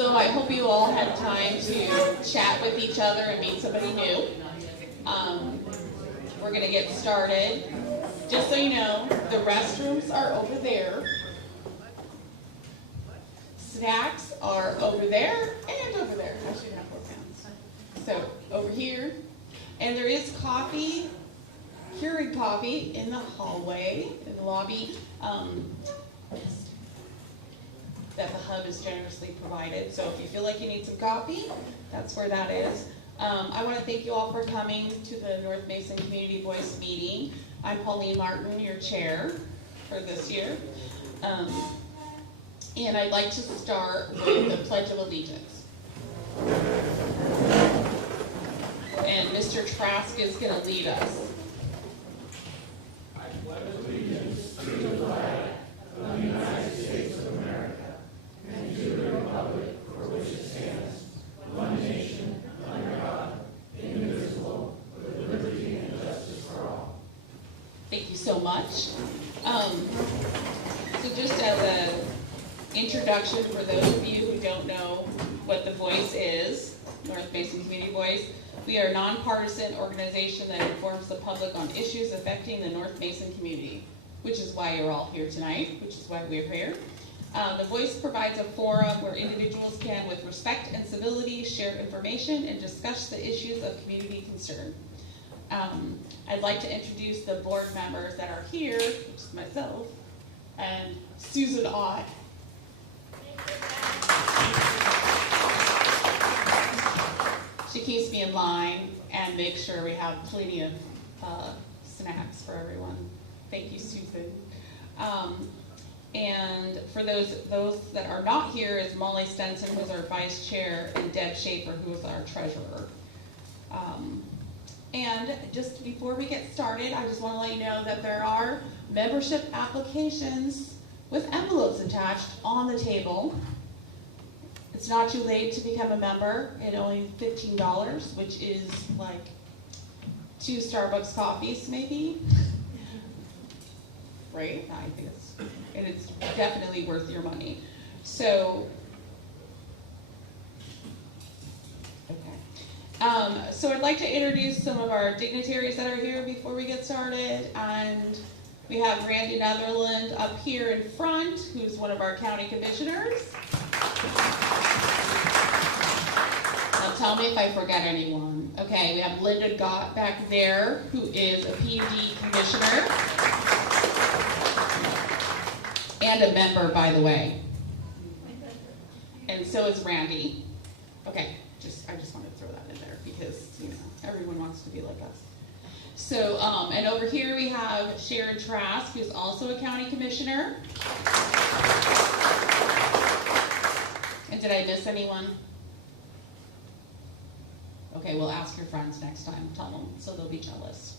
So I hope you all had time to chat with each other and meet somebody new. We're going to get started. Just so you know, the restrooms are over there. Snacks are over there and over there. I should have 4 pounds. So over here. And there is coffee, Keurig coffee in the hallway, in the lobby. That the hub is generously provided. So if you feel like you need some coffee, that's where that is. I want to thank you all for coming to the North Mesa Community Voice meeting. I'm Pauline Martin, your chair for this year. And I'd like to start with the Pledge of Allegiance. And Mr. Trask is going to lead us. I pledge allegiance to the flag of the United States of America and to the republic for which it stands, one nation, under God, indivisible, with liberty and justice for all. Thank you so much. So just as an introduction for those of you who don't know what the Voice is, North Mesa Community Voice, we are a nonpartisan organization that informs the public on issues affecting the North Mason community, which is why you're all here tonight, which is why we're here. The Voice provides a forum where individuals can, with respect and civility, share information and discuss the issues of community concern. I'd like to introduce the board members that are here, which is myself, and Susan Ott. She keeps me in line and makes sure we have plenty of snacks for everyone. Thank you, Susan. And for those that are not here is Molly Stenson, who's our vice chair, and Deb Schaefer, who is our treasurer. And just before we get started, I just want to let you know that there are membership applications with envelopes attached on the table. It's not too late to become a member at only $15, which is like 2 Starbucks coffees, maybe. Right? I think it's definitely worth your money. So, okay. So I'd like to introduce some of our dignitaries that are here before we get started. And we have Randy Netherland up here in front, who's one of our county commissioners. Now tell me if I forget anyone. Okay, we have Linda Gott back there, who is a PUD commissioner. And a member, by the way. And so is Randy. Okay, I just wanted to throw that in there because, everyone wants to be like us. So, and over here we have Sharon Trask, who's also a county commissioner. And did I miss anyone? Okay, we'll ask your friends next time. Tell them, so they'll be jealous.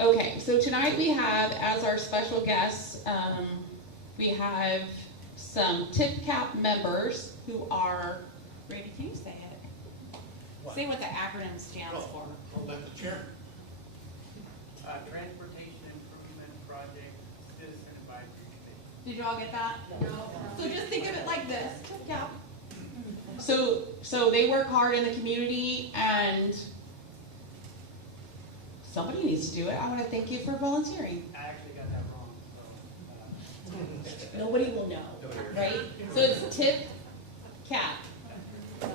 Okay, so tonight we have, as our special guests, we have some TIPCAP members who are, Randy, can you say it? What? Say what the acronym stands for. I'll let the chair. Transportation Improvement Project Citizen Advisory Committee. Did you all get that? No. So just think of it like this, TIPCAP. So they work hard in the community, and somebody needs to do it. I want to thank you for volunteering. I actually got that wrong, so. Nobody will know, right? So it's Tip Cat.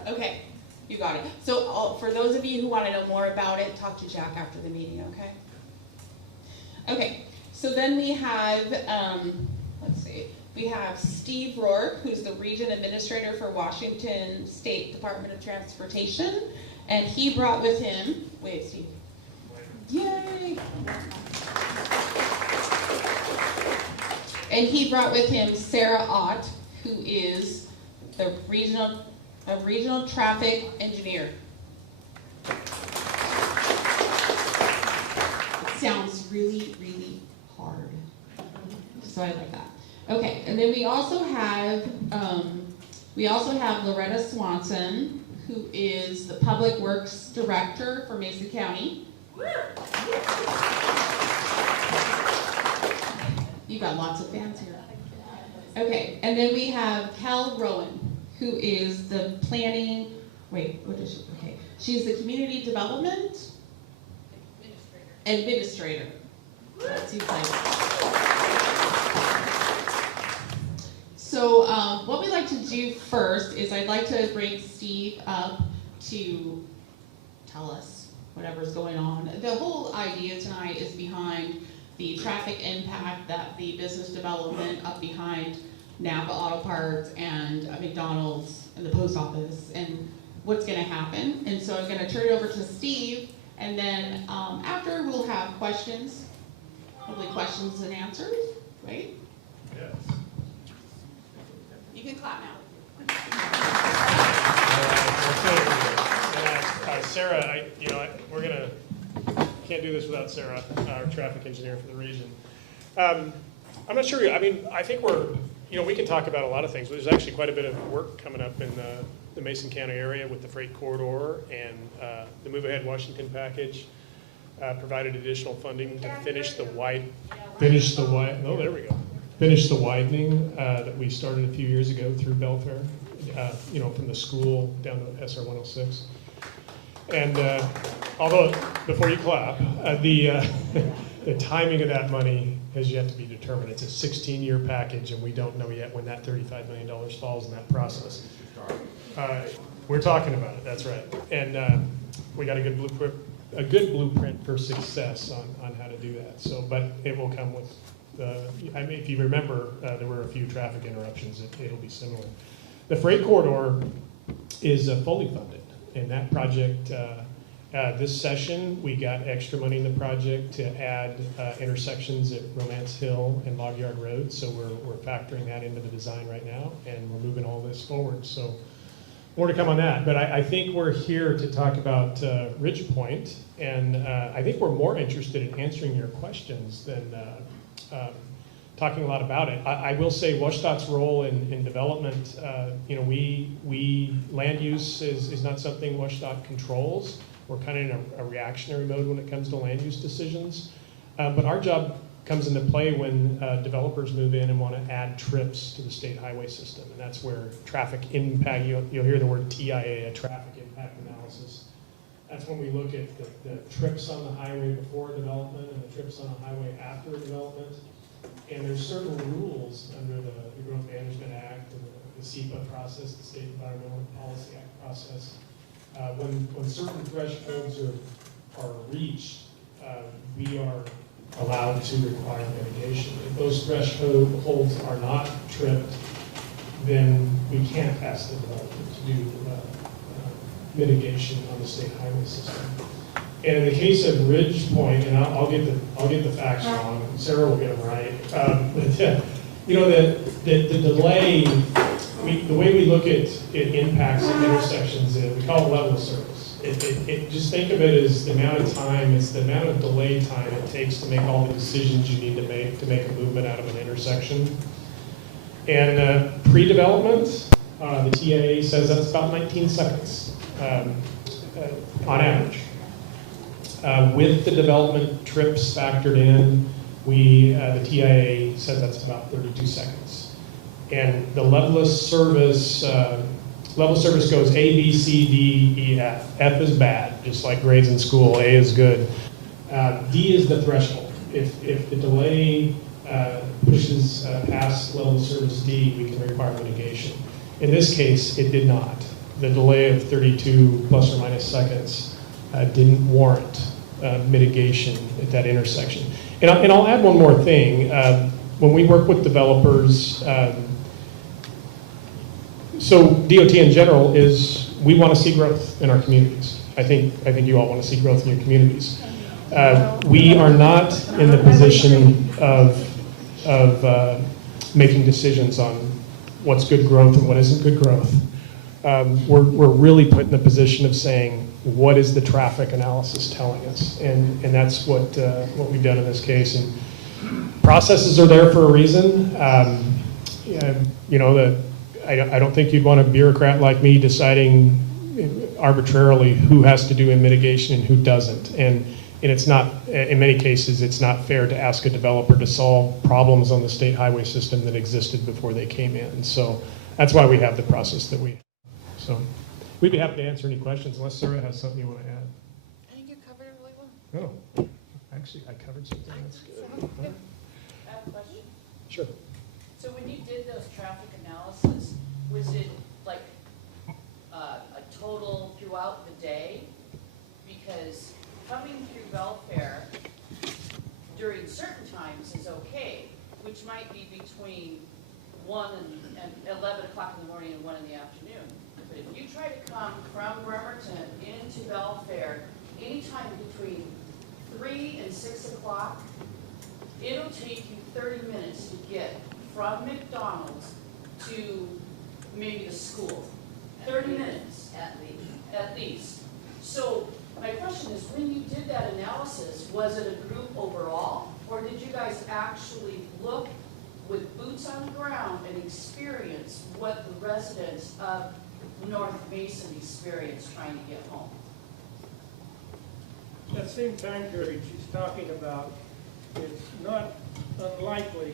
Okay, you got it. So for those of you who want to know more about it, talk to Jack after the meeting, okay? Okay, so then we have, let's see, we have Steve Rourke, who's the Region Administrator for Washington State Department of Transportation, and he brought with him, wait, Steve. Yay! And he brought with him Sarah Ott, who is the regional traffic engineer. It sounds really, really hard. So I like that. Okay, and then we also have Loretta Swanson, who is the Public Works Director for Mesa County. You got lots of fans here. Okay, and then we have Cal Rowan, who is the planning, wait, what is she? Okay. She's the community development administrator. That's exciting. So what we'd like to do first is I'd like to bring Steve up to tell us whatever's going on. The whole idea tonight is behind the traffic impact that the business development up behind Napa Auto Parts and McDonald's and the post office and what's going to happen. And so I'm going to turn it over to Steve, and then after we'll have questions, hopefully questions and answers, right? Yes. You can clap now. Sarah, can't do this without Sarah, our traffic engineer for the region. I'm not sure. I mean, I think we can talk about a lot of things. There's actually quite a bit of work coming up in the Mason County area with the freight corridor and the Move Ahead Washington package. Provided additional funding to finish the widening that we started a few years ago through Belfair, from the school down to SR 106. And although, before you clap, the timing of that money has yet to be determined. It's a 16-year package, and we don't know yet when that $35 million falls in that process. We're talking about it, that's right. And we got a good blueprint for success on how to do that. So, but it will come with if you remember, there were a few traffic interruptions. It'll be similar. The freight corridor is fully funded, and that project, this session, we got extra money in the project to add intersections at Romance Hill and Log Yard Road. So we're factoring that into the design right now, and we're moving all this forward. So more to come on that, but I think we're here to talk about Ridge Point, and I think we're more interested in answering your questions than talking a lot about it. I will say WSDOT's role in development, land use is not something WSDOT controls. We're kind of in a reactionary mode when it comes to land use decisions, but our job comes into play when developers move in and want to add trips to the state highway system, and that's where traffic impact, you'll hear the word TIA, a traffic impact analysis. That's when we look at the trips on the highway before development and the trips on the highway after development. And there's certain rules under the Growth Management Act and the SEPA process, the State Environmental Policy Act process. When certain thresholds are reached, we are allowed to require mitigation. If those thresholds are not tripped, then we can't ask the developer to do mitigation on the state highway system. And in the case of Ridge Point, and I'll get the facts wrong, Sarah will get them right. The delay, the way we look at it impacts intersections, we call it level of service. Just think of it as the amount of time, it's the amount of delay time it takes to make all the decisions you need to make a movement out of an intersection. And pre-development, the TIA says that's about 19 seconds on average. With the development trips factored in, the TIA says that's about 32 seconds. And the level of service goes A, B, C, D, E, F. F is bad, just like grades in school. A is good. D is the threshold. If the delay pushes past level of service D, we can require mitigation. In this case, it did not. The delay of 32 plus or minus seconds didn't warrant mitigation at that intersection. And I'll add one more thing. When we work with developers, so DOT in general is, we want to see growth in our communities. I think you all want to see growth in your communities. We are not in the position of making decisions on what's good growth and what isn't good growth. We're really put in the position of saying, what is the traffic analysis telling us? And that's what we've done in this case. And processes are there for a reason. I don't think you'd want a bureaucrat like me deciding arbitrarily who has to do in mitigation and who doesn't. And it's not, in many cases, it's not fair to ask a developer to solve problems on the state highway system that existed before they came in. So that's why we have the process that we have. So we'd be happy to answer any questions unless Sarah has something you want to add. I think you covered it really well. Oh, actually, I covered something. That's good. So, I have a question. Sure. So when you did those traffic analysis, was it like a total throughout the day? Because coming through Belfair during certain times is okay, which might be between 1 and 11 o'clock in the morning and 1 in the afternoon. But if you try to come from Bremerton into Belfair anytime between 3 and 6 o'clock, it'll take you 30 minutes to get from McDonald's to maybe the school. 30 minutes. At least. So my question is, when you did that analysis, was it a group overall? Or did you guys actually look with boots on the ground and experience what the residents of North Mason experience trying to get home? That same time period she's talking about, it's not unlikely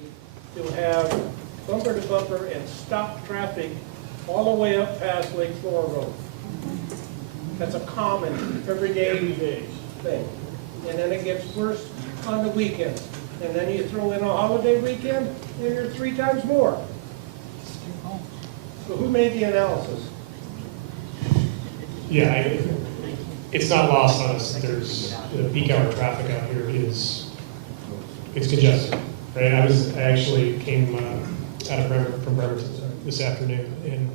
to have bumper to bumper and stop traffic all the way up past Lake Flora Road. That's a common, everyday thing. And then it gets worse on the weekends. And then you throw in a holiday weekend, and you're 3 times more. So who made the analysis? Yeah, it's not lost on us that there's the peak hour traffic out here it's congested, right? I actually came out of from Bremerton this afternoon, and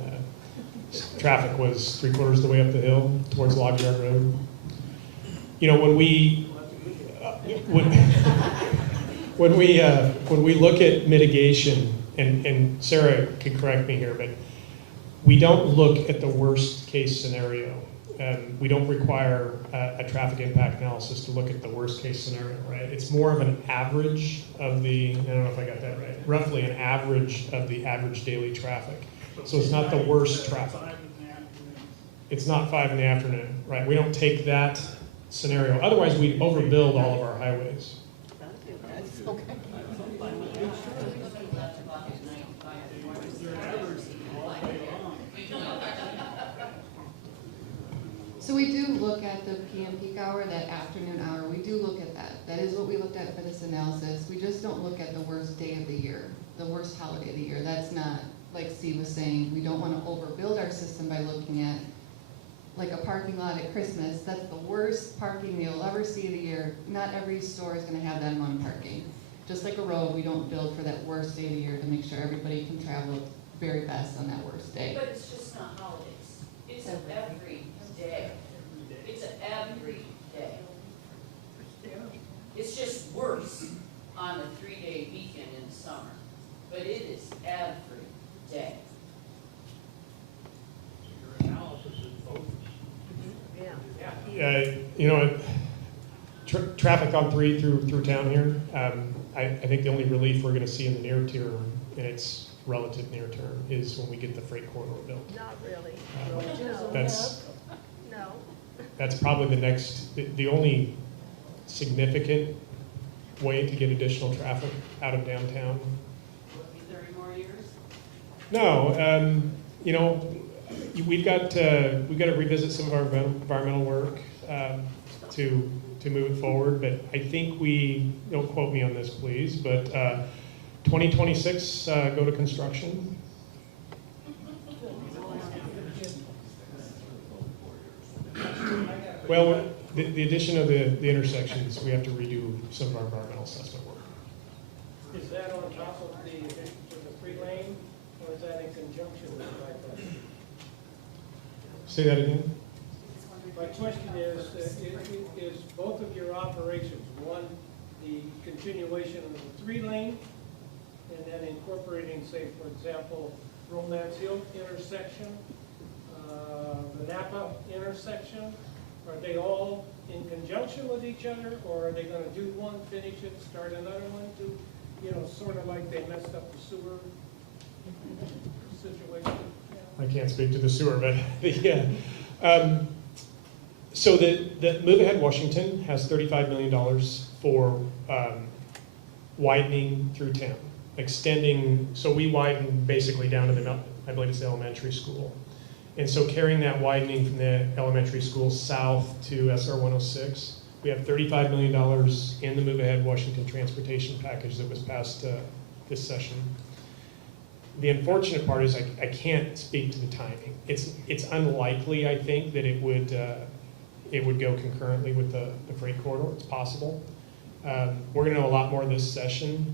traffic was 3/4 of the way up the hill towards Log Yard Road. You know, when we look at mitigation, and Sarah could correct me here, but we don't look at the worst case scenario. We don't require a traffic impact analysis to look at the worst case scenario, right? It's more of an average of I don't know if I got that right, roughly an average of the average daily traffic. So it's not the worst traffic. It's not 5 in the afternoon, right? We don't take that scenario. Otherwise, we'd overbuild all of our highways. So we do look at the PM peak hour, that afternoon hour, we do look at that. That is what we looked at for this analysis. We just don't look at the worst day of the year, the worst holiday of the year. That's not, like Steve was saying, we don't want to overbuild our system by looking at like a parking lot at Christmas. That's the worst parking you'll ever see of the year. Not every store is going to have that amount of parking. Just like a road, we don't build for that worst day of the year to make sure everybody can travel very best on that worst day. But it's just not holidays. It's every day. It's every day. It's just worse on a 3-day weekend in the summer. But it is every day. You know, traffic on 3 through town here, I think the only relief we're going to see in the near term, and it's relative near term, is when we get the freight corridor built. Not really. That's probably the only significant way to get additional traffic out of downtown. Will it be 30 more years? No, you know, we've got to revisit some of our environmental work to move it forward. But I think don't quote me on this, please, but 2026 go to construction. Well, the addition of the intersections, we have to redo some of our environmental assessment work. Is that on top of the addition to the 3-lane, or is that in conjunction with the bypass? Say that again? My question is both of your operations, one, the continuation of the 3-lane, and then incorporating, say, for example, Romance Hill intersection, the Napa intersection, are they all in conjunction with each other, or are they going to do one, finish it, start another one, sort of like they messed up the sewer situation? I can't speak to the sewer, but yeah. So the Move Ahead Washington has $35 million for widening through town, extending. So we widen basically down to the I believe it's the elementary school. And so carrying that widening from the elementary school south to SR 106, we have $35 million in the Move Ahead Washington transportation package that was passed this session. The unfortunate part is I can't speak to the timing. It's unlikely, I think, that it would go concurrently with the freight corridor. It's possible. We're going to know a lot more this session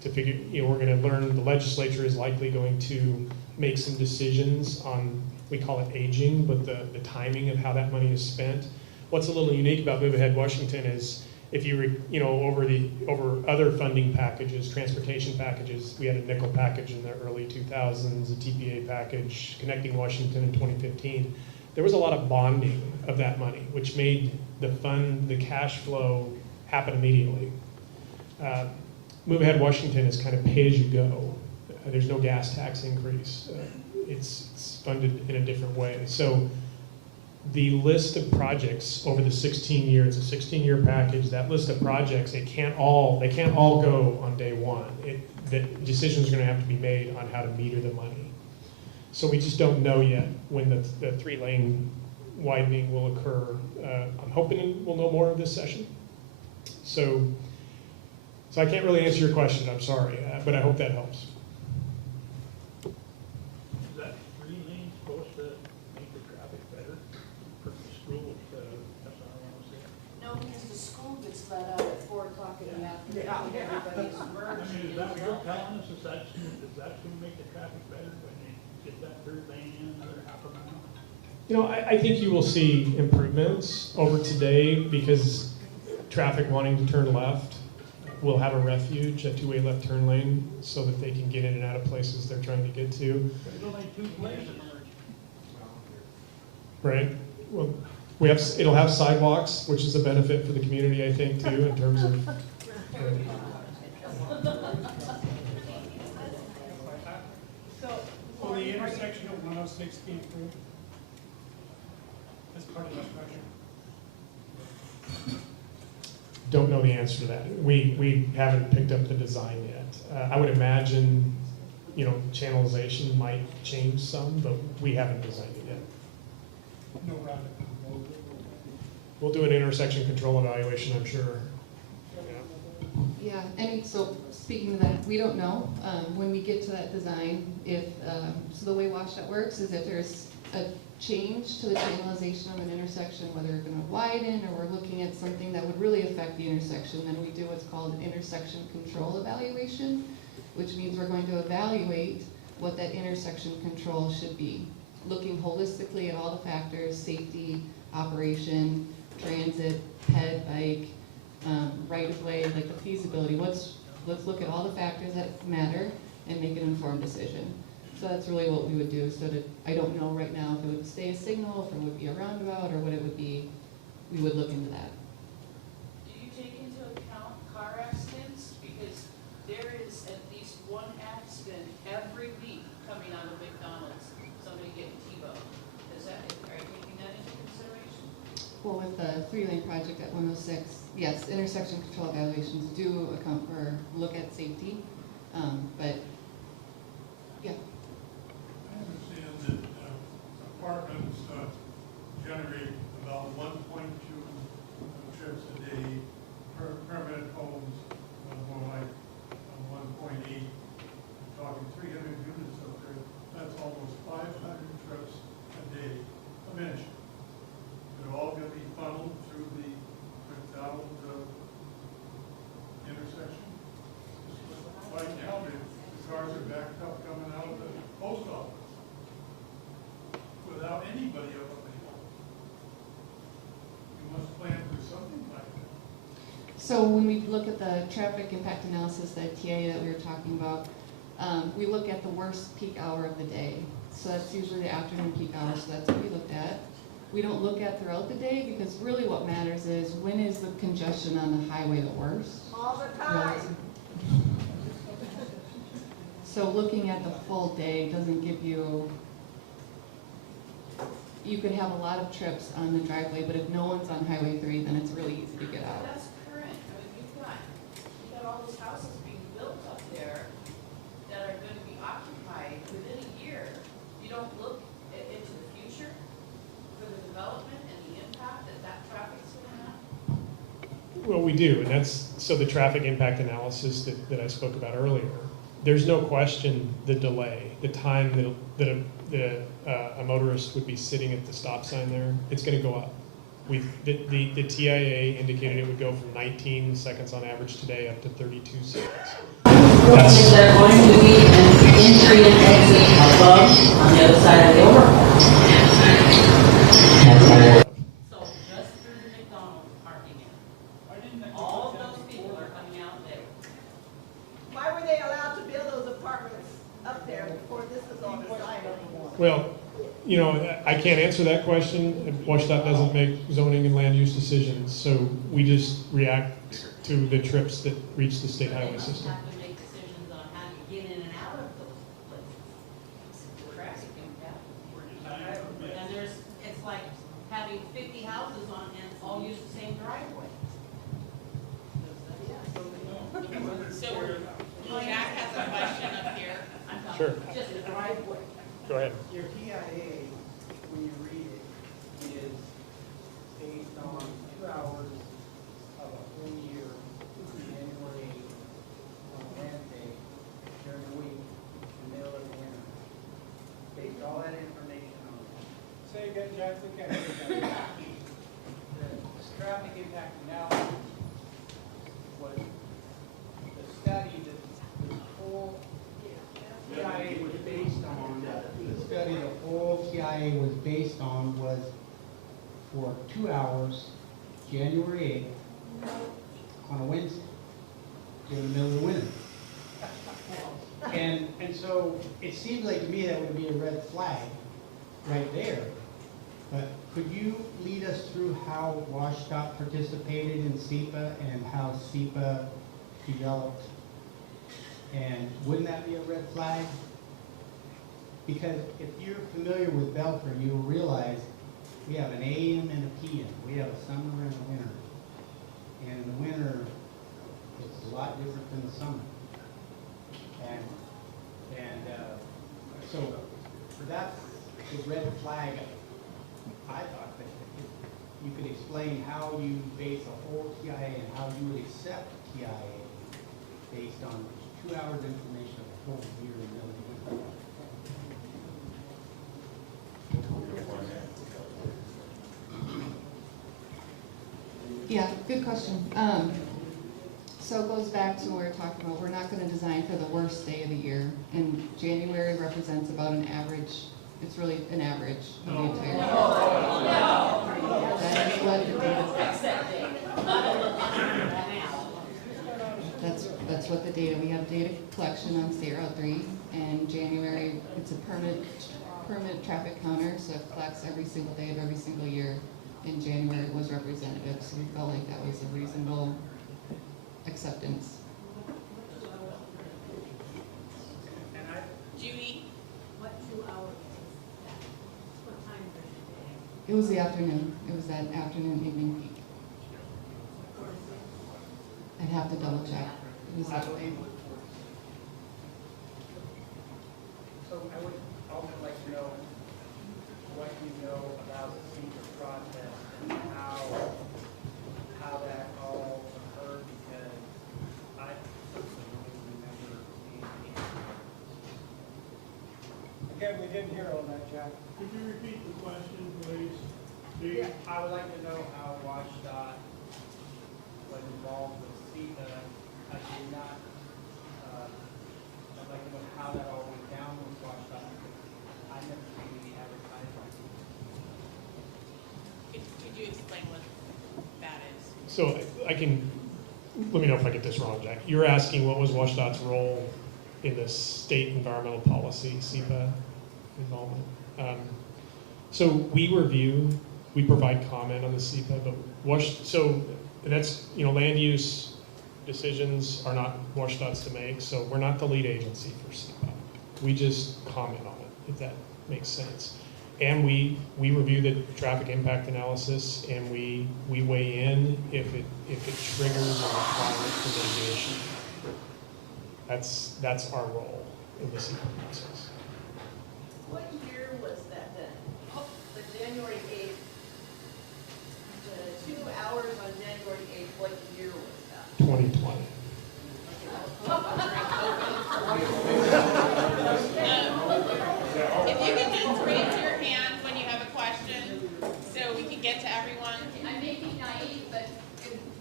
to figure. We're going to learn the legislature is likely going to make some decisions on, we call it aging, but the timing of how that money is spent. What's a little unique about Move Ahead Washington is if you over other funding packages, transportation packages, we had a nickel package in the early 2000s, a TPA package, Connecting Washington in 2015. There was a lot of bonding of that money, which made the cash flow happen immediately. Move Ahead Washington is kind of pay as you go. There's no gas tax increase. It's funded in a different way. So the list of projects over the 16 years, it's a 16-year package, that list of projects, they can't all go on day one. The decisions are going to have to be made on how to meter the money. So we just don't know yet when the 3-lane widening will occur. I'm hoping we'll know more of this session. So I can't really answer your question, I'm sorry, but I hope that helps. Is that 3 lanes supposed to make the traffic better for the schools? That's what I want to say. No, because the school gets let out at 4 o'clock in the afternoon, everybody's I merged. mean, is that what you're telling us? Is that going to make the traffic better when they get that 3rd lane in another half a mile? I think you will see improvements over today because traffic wanting to turn left will have a refuge, a 2-way left turn lane, so that they can get in and out of places they're trying to get to. There's only 2 places. Right? Well, it'll have sidewalks, which is a benefit for the community, I think, too, in terms of. Will the intersection of 106 be improved as part of that project? Don't know the answer to that. We haven't picked up the design yet. I would imagine, channelization might change some, but we haven't designed it yet. No route. We'll do an intersection control evaluation, I'm sure. Yeah, so speaking of that, we don't know, when we get to that design, if, so the way washout works is if there's a change to the channelization of an intersection, whether we're gonna widen or we're looking at something that would really affect the intersection, then we do what's called an intersection control evaluation, which means we're going to evaluate what that intersection control should be, looking holistically at all the factors, safety, operation, transit, ped, bike, right of way, like the feasibility. Let's look at all the factors that matter and make an informed decision. So that's really what we would do. So I don't know right now if it would stay a signal, if it would be a roundabout, or what it would be. We would look into that. Do you take into account car accidents? Because there is at least 1 accident every week coming out of McDonald's, somebody getting T-boned. Are you taking that into consideration? Well, with the 3-lane project at 106, yes, intersection control evaluations do look at safety, but yeah. I understand that apartments generate about 1.2 trips a day. Permanent homes, more like 1.8. Talking 300 units up there, that's almost 500 trips a day. Eventually, they're all going to be funneled through the McDonald intersection. Right now, the cars are backed up coming out of the post office without anybody up on the hill. You must plan for something like that. So when we look at the traffic impact analysis, that TA that we were talking about, we look at the worst peak hour of the day. So that's usually the afternoon peak hour, so that's what we looked at. We don't look at throughout the day because really what matters is when is the congestion on the highway the worst? All the time. So looking at the full day doesn't give you could have a lot of trips on the driveway, but if no one's on Highway 3, then it's really easy to get out. That's current. I mean, you've got all those houses being built up there that are going to be occupied within a we do, and that's, so the traffic impact analysis that I spoke about earlier, there's no question the delay, the time that a motorist would be sitting at the stop sign there, it's gonna go up. The TIA indicated it would go from 19 seconds on average today up to 32 seconds. Is there going to be an entry and exit above on the other side of the overpass? So just through the McDonald's parking area. All of those people are coming out there. Why were they allowed to build those apartments up there before this was all decided? Well, you know, I can't answer that question. WashDOT doesn't make zoning and land use decisions, so we just react to the trips that reach the state highway system. Have to make decisions on how to get in and out of those places. Traffic impact. And it's like having 50 houses on and all use the same driveway. So, Jack has a question up here. Sure. Just a driveway. Go ahead. Your TIA, when you read it, is based on 2 hours of a whole year, January, on Wednesday, during the week, in the middle of the winter. Based all that information on that. Say again, Jack, we can't hear you. The traffic impact analysis was the study that the whole TIA was based on. The study the whole TIA was based on was for 2 hours, January 8th, on a Wednesday, in the middle of the winter. And so it seemed like to me that would be a red flag right there. But could you lead us through how WashDOT participated in SEPA and how SEPA developed? And wouldn't that be a red flag? Because if you're familiar with Belfort, you'll realize we have an AM and a PM. We have a summer and a winter. And in the winter, it's a lot different than the summer. So that's the red flag. I thought that if you could explain how you base a whole TIA and how you would accept TIA based on 2 hours information of the whole year in the middle of the winter. Yeah, good question. So it goes back to what we were talking about. We're not going to design for the worst day of the year. And January represents about an average. It's really an average of the entire year. That is what the data. That's what the data. We have data collection on State Route 3, and January it's a permanent traffic counter, so it collects every single day of every single year. In January it was representative, so we felt like that was a reasonable acceptance. Judy? What 2 hours is that? What time during the day? It was the afternoon. It was that afternoon, evening peak. I'd have to double check. It was that way. So I would also like to know what you know about the SEPA process and how that all occurred, because I personally don't remember anything. Again, we didn't hear all that, Jack. Could you repeat the question, please? Yeah, I would like to know how WashDOT was involved with SEPA. I did not, I'd like to know how that all went down with WashDOT, because I never seen any advertisement. Could you explain what that is? So I can, let me know if I get this wrong, Jack. You're asking what was WashDOT's role in the state environmental policy, SEPA involvement? So we review, we provide comment on the SEPA, but so that's, land use decisions are not WashDOT's to make, so we're not the lead agency for SEPA. We just comment on it, if that makes sense. And we review the traffic impact analysis, and we weigh in if it triggers a requirement for mitigation. That's our role in the SEPA process. What year was that then? The January 8th, the 2 hours on January 8th, what year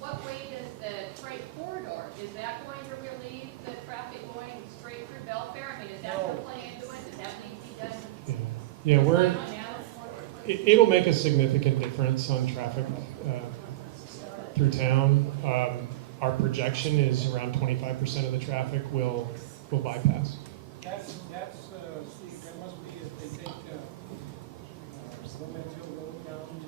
what way does the freight corridor, is that going to relieve the traffic going straight through Belfair? I mean, is that going to play into it? Does that need to be done? Yeah, it'll make a significant difference on traffic through town. Our projection is around 25% of the traffic will bypass. That's, Steve, that must be if they take, Wilmette Hill Road down to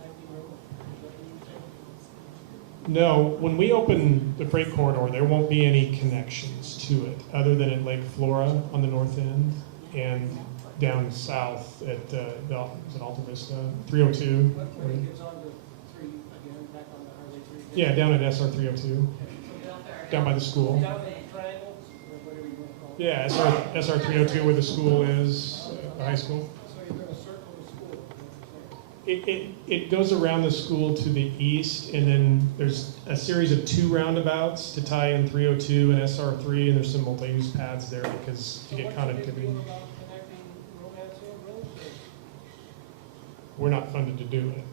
Nike Road. Is that what you're saying? No, when we open the freight corridor, there won't be any connections to it, other than at Lake Flora on the north end and down south at is it Alta Vista, 302. When it gets on to 3 again, back on the Highway 3 again? Yeah, down at SR 302, down by the school. Down in the triangle, or whatever you want to call it. Yeah, SR 302 where the school is, the high school. So you're going to circle the school. is what you're saying. It goes around the school to the east, and then there's a series of 2 roundabouts to tie in 302 and SR3, and there's some multi-use paths there because to get So what should they connectivity. feel about connecting Romance Hill Road to? We're not funded to do it.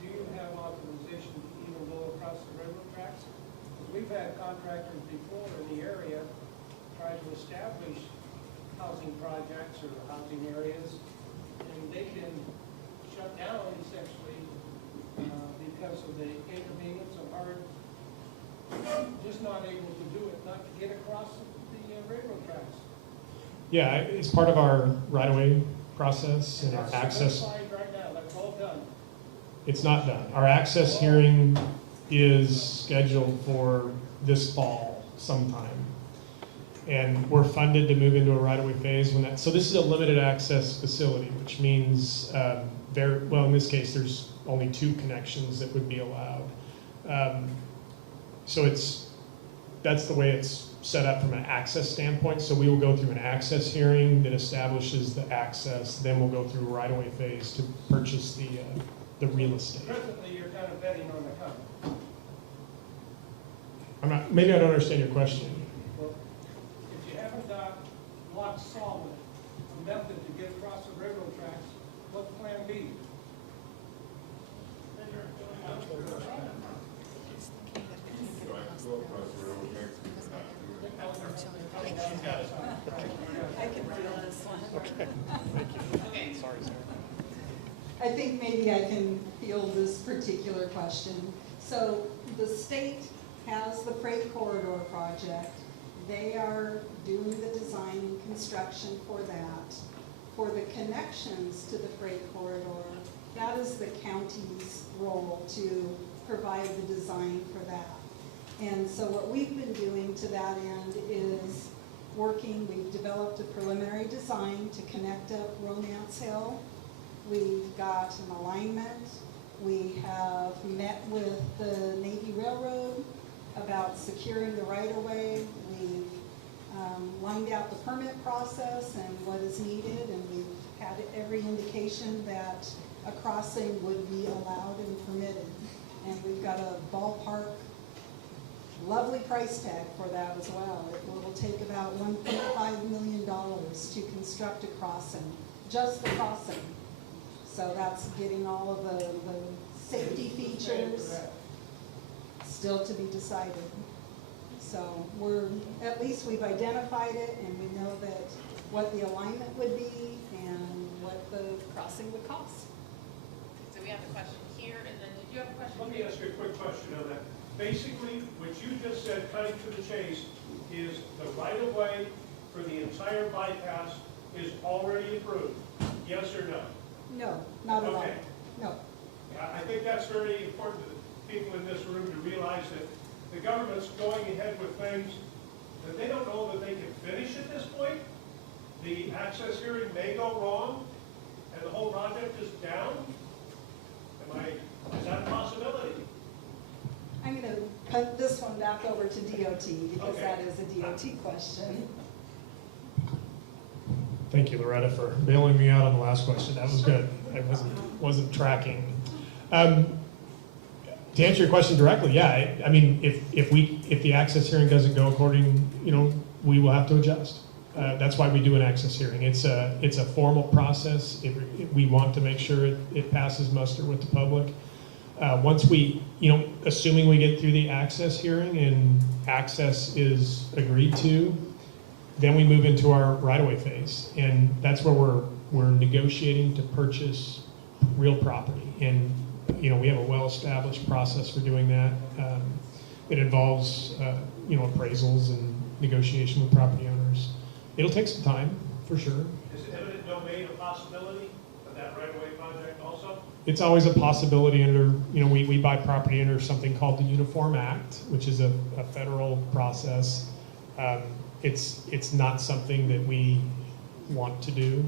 Do you have authorization to even go across the railroad tracks? Because we've had contractors before in the area try to establish housing projects or housing areas, and they can shut down essentially because of the inconvenience of hard, just not able to do it, not to get across the railroad tracks. Yeah, it's part of our right-of-way process and our That's access. solidified right now, that's all done. It's not done. Our access hearing is scheduled for this fall sometime. And we're funded to move into a right-of-way phase when that, so this is a limited access facility, which means, well, in this case, there's only 2 connections that would be allowed. So that's the way it's set up from an access standpoint. So we will go through an access hearing that establishes the access, then we'll go through a right-of-way phase to purchase the real estate. Presently, you're kind of betting on the come. Maybe I don't understand your question. Well, if you haven't got lock solid, a method to get across the railroad tracks, what's plan B? I can feel this one. Okay. Sorry, sir. I think maybe I can field this particular question. So the state has the freight corridor project. They are doing the design and construction for that. For the connections to the freight corridor, that is the county's role to provide the design for that. And so what we've been doing to that end is we've developed a preliminary design to connect up Romance Hill. We've got an alignment. We have met with the Navy Railroad about securing the right-of-way. We've lined out the permit process and what is needed, and we've had every indication that a crossing would be allowed and permitted. And we've got a ballpark lovely price tag for that as well. It will take about $1.5 million to construct a crossing, just the crossing. So that's getting all of the safety features still to be decided. So at least we've identified it, and we know that what the alignment would be and what the crossing would cost. So we have a question here, and then did you have a question? Let me ask you a quick question on that. Basically, what you just said, cutting to the chase, is the right-of-way for the entire bypass is already approved. Yes or no? No, not at all. Okay. No. I think that's very important to the people in this room to realize that the government's going ahead with things that they don't know that they can finish at this point. The access hearing may go wrong, and the whole project is down. Is that a possibility? I'm going to put this one back over to DOT because Okay. that is a DOT question. Thank you, Loretta, for bailing me out on the last question. That was good. I wasn't tracking. To answer your question directly, yeah. I mean, if the access hearing doesn't go according, we will have to adjust. That's why we do an access hearing. It's a formal process. We want to make sure it passes muster with the public. Once we, assuming we get through the access hearing and access is agreed to, then we move into our right-of-way phase. And that's where we're negotiating to purchase real property. And, we have a well-established process for doing that. It involves, appraisals and negotiation with property owners. It'll take some time, for sure. Is eminent domain a possibility for that right-of-way project also? It's always a possibility under, we buy property under something called the Uniform Act, which is a federal process. It's not something that we want to do,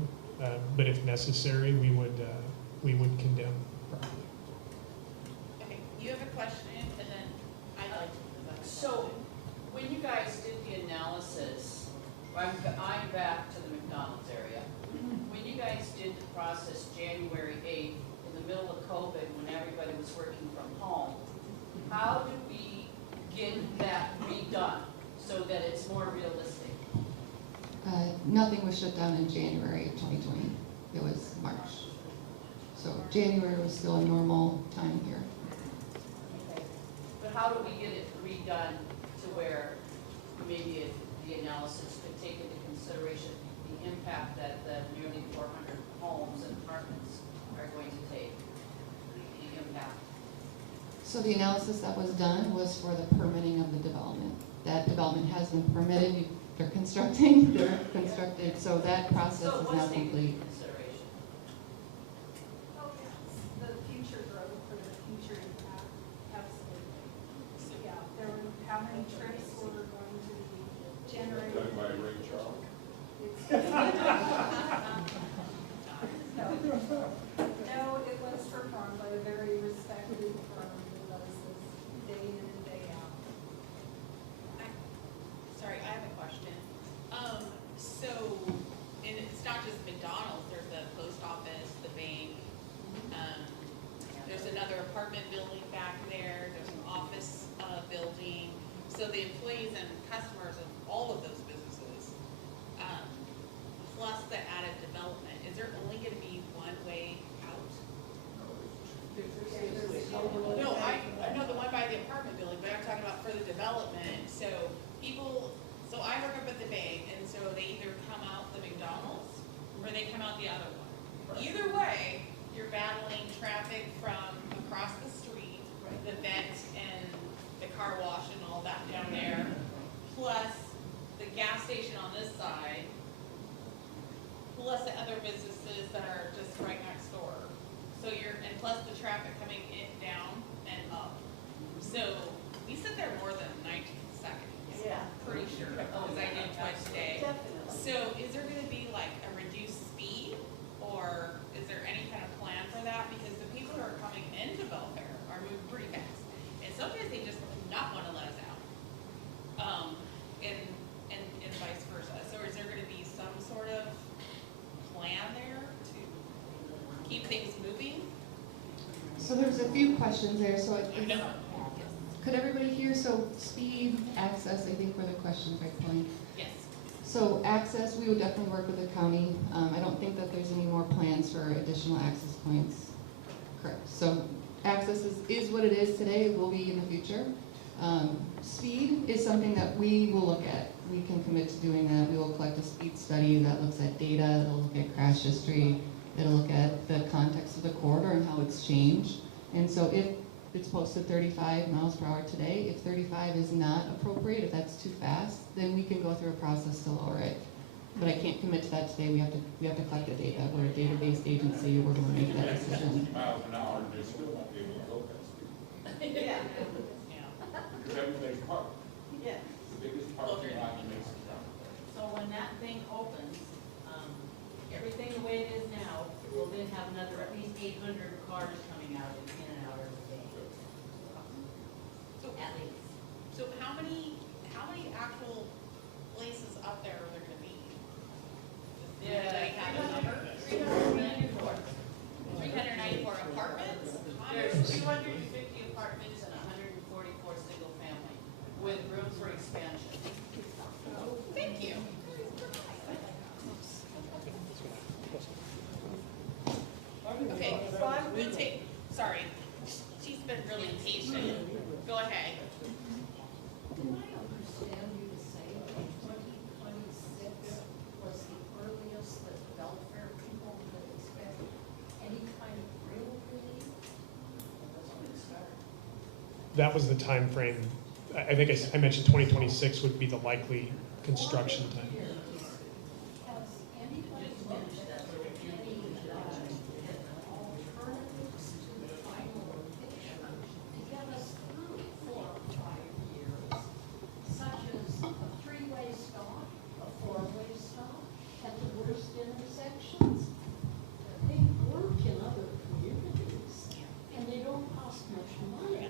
but if necessary, we would condemn property. Okay, you have a question, and then I'd like to. So, when you guys did the analysis, I'm back to the McDonald's area. When you guys did the process January 8th, in the middle of COVID, when everybody was working from home, how did we get that redone so that it's more realistic? Nothing was shut down in January of 2020. It was March. So January was still a normal time here. Okay. But how do we get it redone to where maybe the analysis could take into consideration the impact that the nearly 400 homes and apartments are going to take, the impact? So the analysis that was done was for the permitting of the development. That development has been permitted. They're constructing, they're constructed, so that process is now complete. Consideration? The future growth or the future impact, absolutely. Yeah, how many trips we're going to be generating. Done by Ray Charles. No, it was performed by a very respected firm that does this day in and day out. Sorry, I have a question. So, and it's not just McDonald's, there's the post office, the bank, there's another apartment building back there, there's an office building. So the employees and customers of all of those businesses, plus the added development, is there only gonna be one way out? No, I know the one by the apartment building, but I'm talking about for the development. So so I work up at the bank, and so they either come out the McDonald's or they come out the other one. Either way, you're battling traffic from across the street, the vet and the car wash and all that down there, plus the gas station on this side, plus the other businesses that are just right next door. So and plus the traffic coming in, down, and up. So we sit there more than 19 seconds. Yeah. Pretty sure, because I did twice a day. Definitely. So is there gonna be like a reduced speed, or is there any kind of plan for that? Because the people who are coming into Belfair are moving pretty fast, and sometimes they just do not wanna let us out. And vice versa. So is there gonna be some sort of plan there to keep things moving? So there's a few questions there, so No. could everybody hear? So speed, access, I think were the questions, right, Pauline? Yes. So access, we would definitely work with the county. I don't think that there's any more plans for additional access points. Correct. So access is what it is today, it will be in the future. Speed is something that we will look at. We can commit to doing that. We will collect a speed study that looks at data, it'll look at crash history, it'll look at the context of the corridor and how it's changed. And so if it's posted 35 miles per hour today, if 35 is not appropriate, if that's too fast, then we can go through a process to lower it. But I can't commit to that today. We have to collect the data. We're a data-based agency. We're going to make that decision. 60 miles an hour, they still won't be able to go that speed. Yeah. Because everything's parked. Yeah. The biggest parking lot in Mesa. So when that thing opens, everything the way it is now, we'll then have another at least 800 cars coming out in and out every day. So At least. So how many actual places up there are there gonna be? Does anybody have a number? 394. 394 apartments? There's 250 apartments and 144 single family with room for expansion. Thank you. Okay, we'll take, sorry, she's been really patient. Go ahead. Did I understand you to say that 2026 was the earliest that welfare people could expect any kind of real relief? That's when it started. That was the time frame. I think I mentioned 2026 would be the likely construction time. Has anybody looked at any alternatives to the final location to get us through 4 or 5 years, such as a 3-way stop, a 4-way stop at the worst intersections? They work in other communities, and they don't cost much money.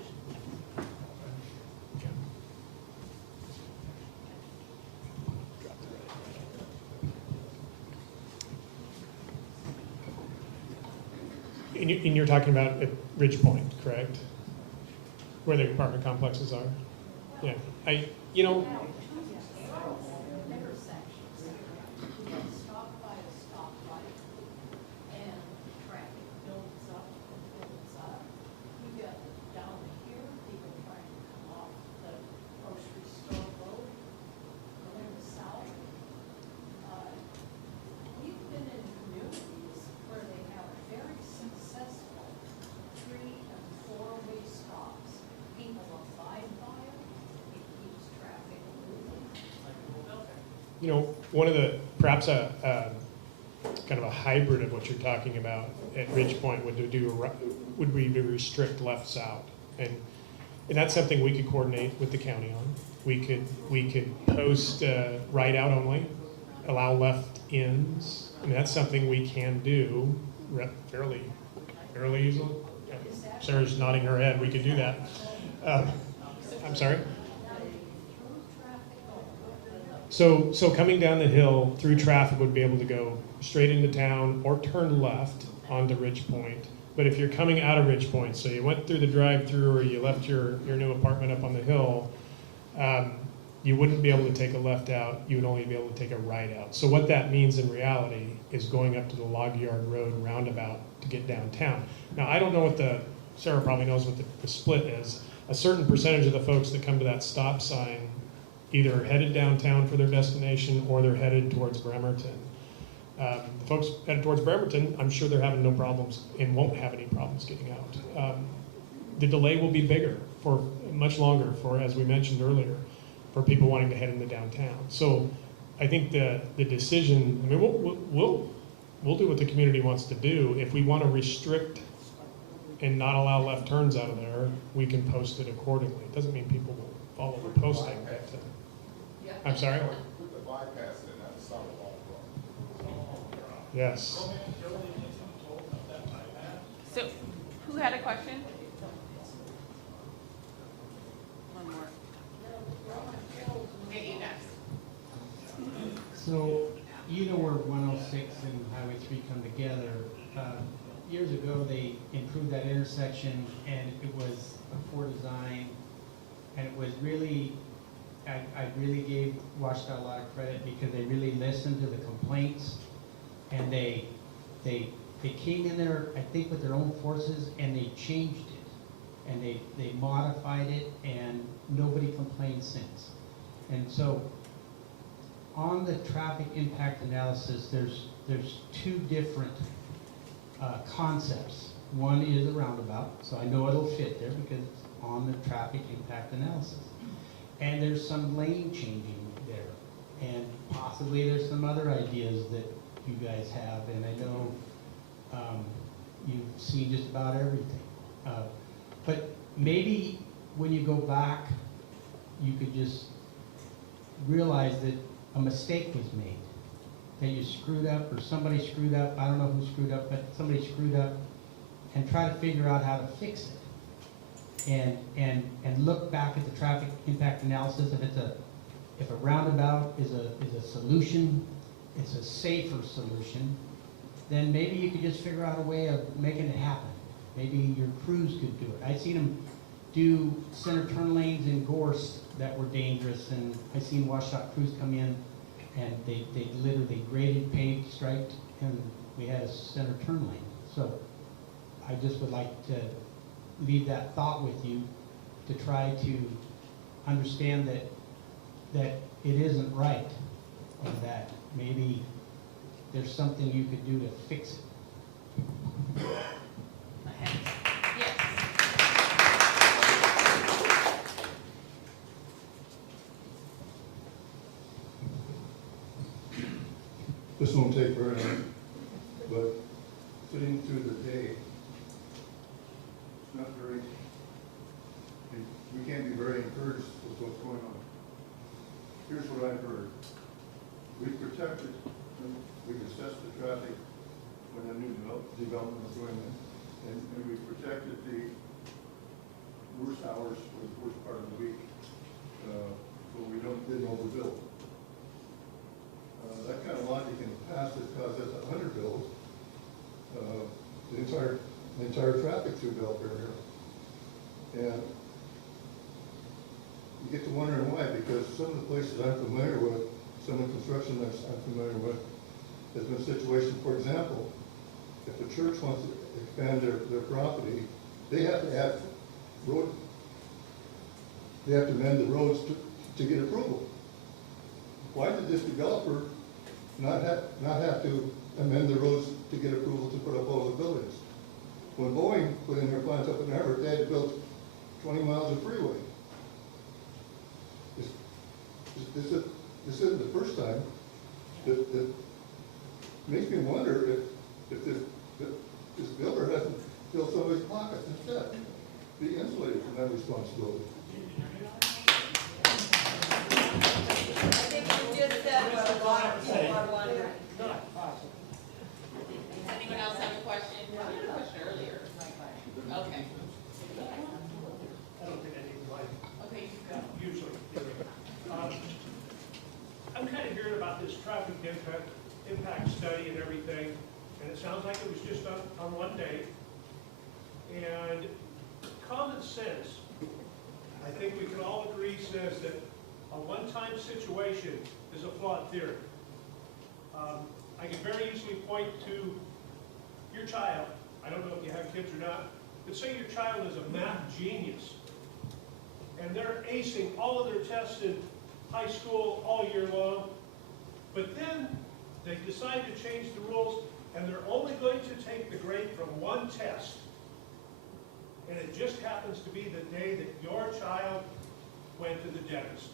And you're talking about at Ridge Point, correct? Where the apartment complexes are? Yeah, you know, Intersections, you get stopped by a stoplight, and traffic builds up and builds up. You get down here, people trying to come off the grocery store road, going south. We've been in communities where they have very successful 3- and 4-way stops. People abide by it, it keeps traffic moving. you know, one of the, perhaps a kind of a hybrid of what you're talking about at Ridge Point would we restrict left-south? And that's something we could coordinate with the county on. We could post right out only, allow left-ins. I mean, that's something we can do fairly easily. Sarah's nodding her head, we could do that. I'm sorry? So coming down the hill through traffic would be able to go straight into town or turn left onto Ridge Point. But if you're coming out of Ridge Point, so you went through the drive-through or you left your new apartment up on the hill, you wouldn't be able to take a left out, you would only be able to take a right out. So what that means in reality is going up to the Log Yard Road roundabout to get downtown. Now, I don't know what Sarah probably knows what the split is. A certain percentage of the folks that come to that stop sign either headed downtown for their destination or they're headed towards Bremerton. The folks headed towards Bremerton, I'm sure they're having no problems and won't have any problems getting out. The delay will be bigger for much longer for, as we mentioned earlier, for people wanting to head into downtown. So I think the decision, I mean, we'll do what the community wants to do. If we want to restrict and not allow left turns out of there, we can post it accordingly. It doesn't mean people will follow the posting. But, I'm sorry? Put the bypass in that sidewalk. Yes. So, who had a question? One more. Okay, you next. So, you know where 106 and Highway 3 come together. Years ago, they improved that intersection, and it was a poor design, and it was really, I really gave WashDOT a lot of credit because they really listened to the complaints, and they came in there, I think, with their own forces, and they changed it, and they modified it, and nobody complained since. And so, on the traffic impact analysis, there's 2 different concepts. One is a roundabout, so I know it'll fit there because it's on the traffic impact analysis. And there's some lane changing there, and possibly there's some other ideas that you guys have, and I know you've seen just about everything. But maybe when you go back, you could just realize that a mistake was made, that you screwed up or somebody screwed up. I don't know who screwed up, but somebody screwed up, and try to figure out how to fix it. And look back at the traffic impact analysis. If a roundabout is a solution, it's a safer solution, then maybe you could just figure out a way of making it happen. Maybe your crews could do it. I've seen them do center turn lanes in Gorse that were dangerous, and I've seen WashDOT crews come in and they literally graded, paved, striped, and we had a center turn lane. So I just would like to leave that thought with you to try to understand that it isn't right, and that maybe there's something you could do to fix it. This won't take very long, but sitting through the day, it's not very, we can't be very encouraged with what's going on. Here's what I've heard. We protected, we assessed the traffic when the new development was going in, and we protected the worst hours for the first part of the week, so we didn't overbuild. That kind of logic in the past has caused us a underbuild the entire traffic through Belfair here. And you get to wondering why, because some of the places I'm familiar with, some of the construction that I'm familiar with, has been a situation, for example, if a church wants to expand their property, they have to have they have to amend the roads to get approval. Why did this developer not have to amend the roads to get approval to put up all the buildings? When Boeing put in their plants up in Everett, they had to build 20 miles of freeway. This isn't the first time. That makes me wonder if this builder hasn't filled somebody's pockets instead. Be insulated from that responsibility. I think you just said what a lot of people are wondering. Does anyone else have a question? I had a question earlier. Okay. I don't think I need to like. Okay. Usually. I'm kind of hearing about this traffic impact study and everything, and it sounds like it was just on one day. And common sense, I think we can all agree, says that a one-time situation is a flawed theory. I can very easily point to your child. I don't know if you have kids or not, but say your child is a math genius, and they're acing all of their tests in high school all year long, but then they decide to change the rules, and they're only going to take the grade from one test, and it just happens to be the day that your child went to the dentist.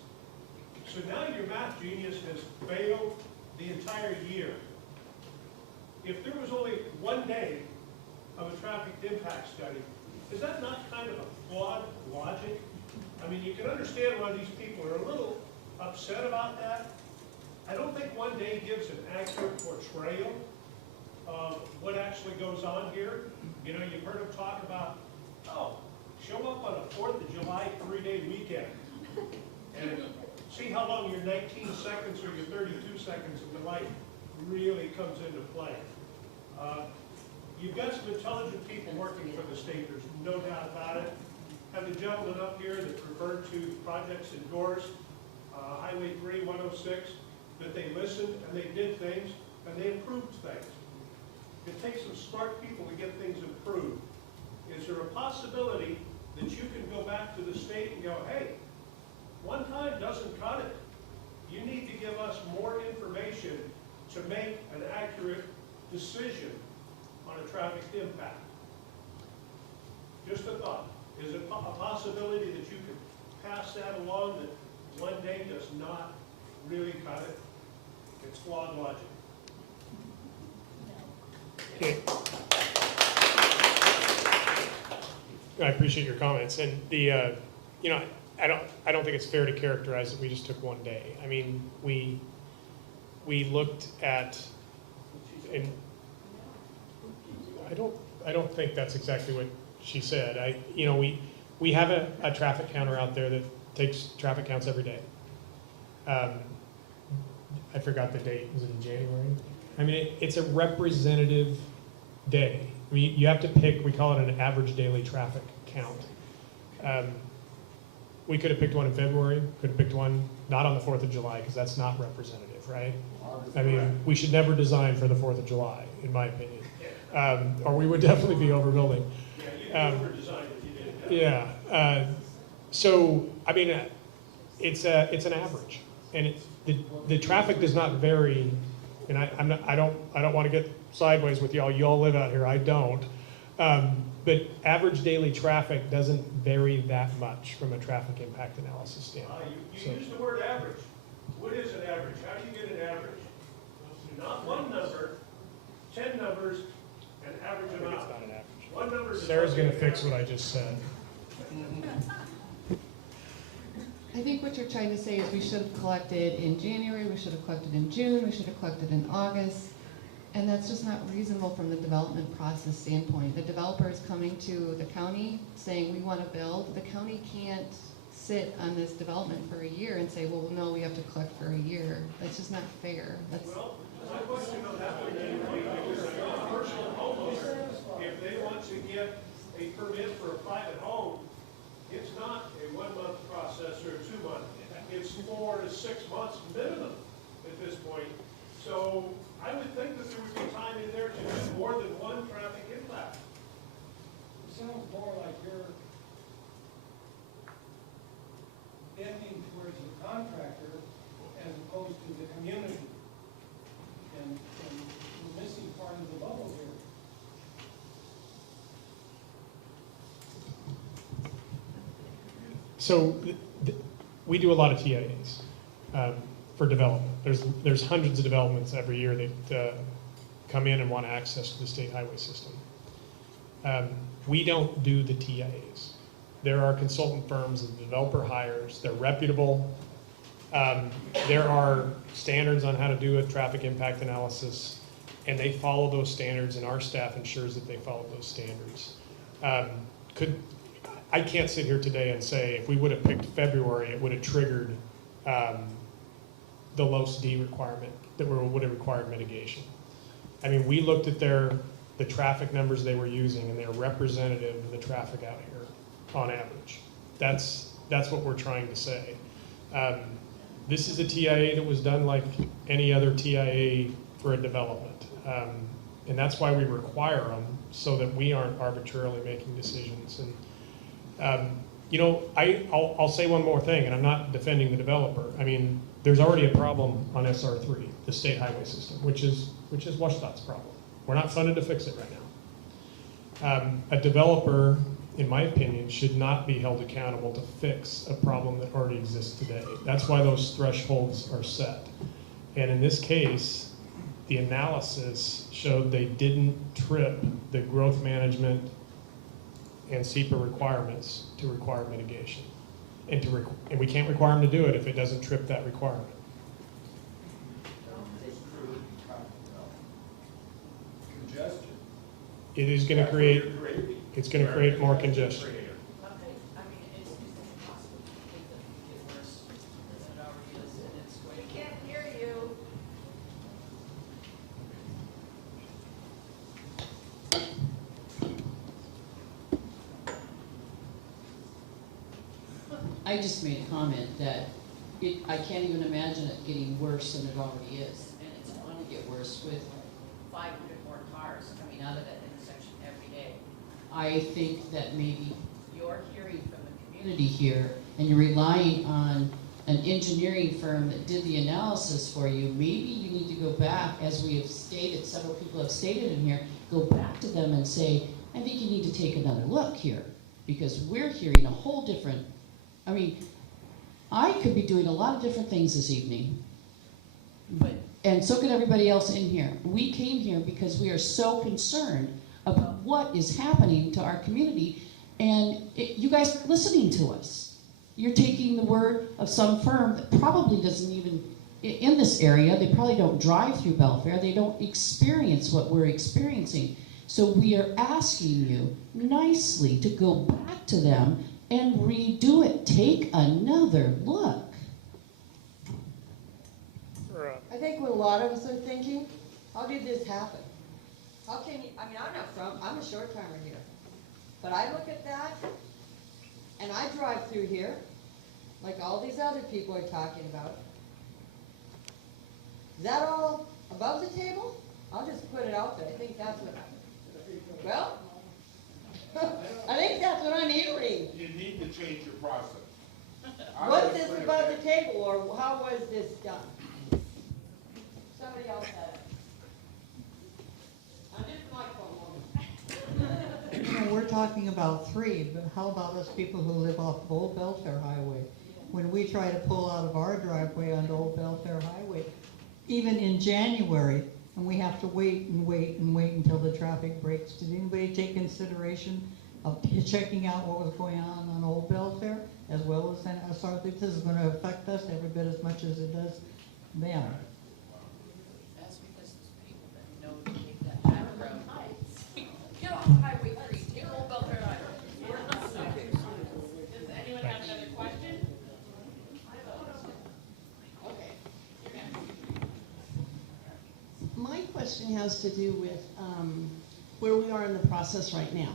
So now your math genius has failed the entire year. If there was only one day of a traffic impact study, is that not kind of a flawed logic? I mean, you can understand why these people are a little upset about that. I don't think one day gives an accurate portrayal of what actually goes on here. You know, you've heard them talk about, oh, show up on a 4th of July 3-day weekend and see how long your 19 seconds or your 32 seconds of the light really comes into play. You've got some intelligent people working for the state, there's no doubt about it. Have the gentleman up here that referred to projects endorsed, Highway 3, 106, that they listened and they did things and they improved things. It takes some smart people to get things improved. Is there a possibility that you can go back to the state and go, hey, one time doesn't cut it. You need to give us more information to make an accurate decision on a traffic impact. Just a thought. Is it a possibility that you could pass that along, that one day does not really cut it? It's flawed logic. Okay. I appreciate your comments, and the you know, I don't think it's fair to characterize that we just took one day. I mean, we looked at, and I don't think that's exactly what she said. You know, we have a traffic counter out there that takes traffic counts every day. I forgot the date. Was it in January? I mean, it's a representative day. I mean, you have to pick. We call it an average daily traffic count. We could have picked one in February. Could have picked one not on the 4th of July because that's not representative, right? I mean, we should never design for the 4th of July, in my opinion, or we would definitely be overbuilding. Yeah, you over-designed it. You Yeah, so, I mean, it's an average, and the traffic does not vary, and I don't want to get sideways with y'all. Y'all live out here, I don't. But average daily traffic doesn't vary that much from a traffic impact analysis standpoint. You used the word average. What is an average? How do you get an average? Not one number, 10 numbers, and average them out. It's not an average. One number is Sarah's going to fix what I just said. I think what you're trying to say is we should have collected in January, we should have collected in June, we should have collected in August. And that's just not reasonable from the development process standpoint. The developer is coming to the county saying we want to build. The county can't sit on this development for a year and say, well, no, we have to collect for a year. That's just not fair. That's, well, my question on that one is, because a commercial homeowner, if they want to get a permit for a private home, it's not a 1 month process or a 2 month. It's 4 to 6 months minimum at this point. So I would think that there would be time in there to do more than one traffic impact. It sounds more like you're bending towards the contractor as opposed to the community. And we're missing part of the bubble here. So we do a lot of TIAs for development. There's hundreds of developments every year that come in and want access to the state highway system. We don't do the TIAs. There are consultant firms that the developer hires. They're reputable. There are standards on how to do a traffic impact analysis, and they follow those standards, and our staff ensures that they follow those standards. I can't sit here today and say if we would have picked February, it would have triggered the LOS-D requirement that would have required mitigation. I mean, we looked at the traffic numbers they were using, and they're representative of the traffic out here on average. That's what we're trying to say. This is a TIA that was done like any other TIA for a development. And that's why we require them, so that we aren't arbitrarily making decisions. And you know, I'll say one more thing, and I'm not defending the developer. I mean, there's already a problem on SR3, the state highway system, which is WashDOT's problem. We're not funded to fix it right now. A developer, in my opinion, should not be held accountable to fix a problem that already exists today. That's why those thresholds are set. And in this case, the analysis showed they didn't trip the growth management and SEPA requirements to require mitigation. And we can't require them to do it if it doesn't trip that requirement. Congestion. It is going to create, it's going to create more congestion. Okay, I mean, it's impossible to think that it can get worse than it already is, and it's going to. We can't hear you. I just made a comment that I can't even imagine it getting worse than it already is. And it's going to get worse with 500 more cars coming out of that intersection every day. I think that maybe you're hearing from the community here, and you're relying on an engineering firm that did the analysis for you. Maybe you need to go back, as we have stated, several people have stated in here, go back to them and say, I think you need to take another look here, because we're hearing a whole different. I mean, I could be doing a lot of different things this evening, and so could everybody else in here. We came here because we are so concerned about what is happening to our community, and you guys are listening to us. You're taking the word of some firm that probably doesn't even, in this area, they probably don't drive through Belfair, they don't experience what we're experiencing. So we are asking you nicely to go back to them and redo it. Take another look. I think what a lot of us are thinking, how did this happen? How can you, I mean, I'm a short timer here, but I look at that, and I drive through here, like all these other people are talking about. Is that all above the table? I'll just put it out there. I think that's what happened. Well, I think that's what I'm hearing. You need to change your process. Was this above the table, or how was this done? Somebody else said it. I'm just microphone woman. You know, we're talking about 3, but how about us people who live off of Old Belfair Highway? When we try to pull out of our driveway onto Old Belfair Highway, even in January, and we have to wait and wait and wait until the traffic breaks. Did anybody take consideration of checking out what was going on Old Belfair, as well as SR? This is going to affect us every bit as much as it does them. That's because there's people that know to take that back road. Get off Highway 3, take Old Belfair Highway. Does anyone have another question? Okay. My question has to do with where we are in the process right now.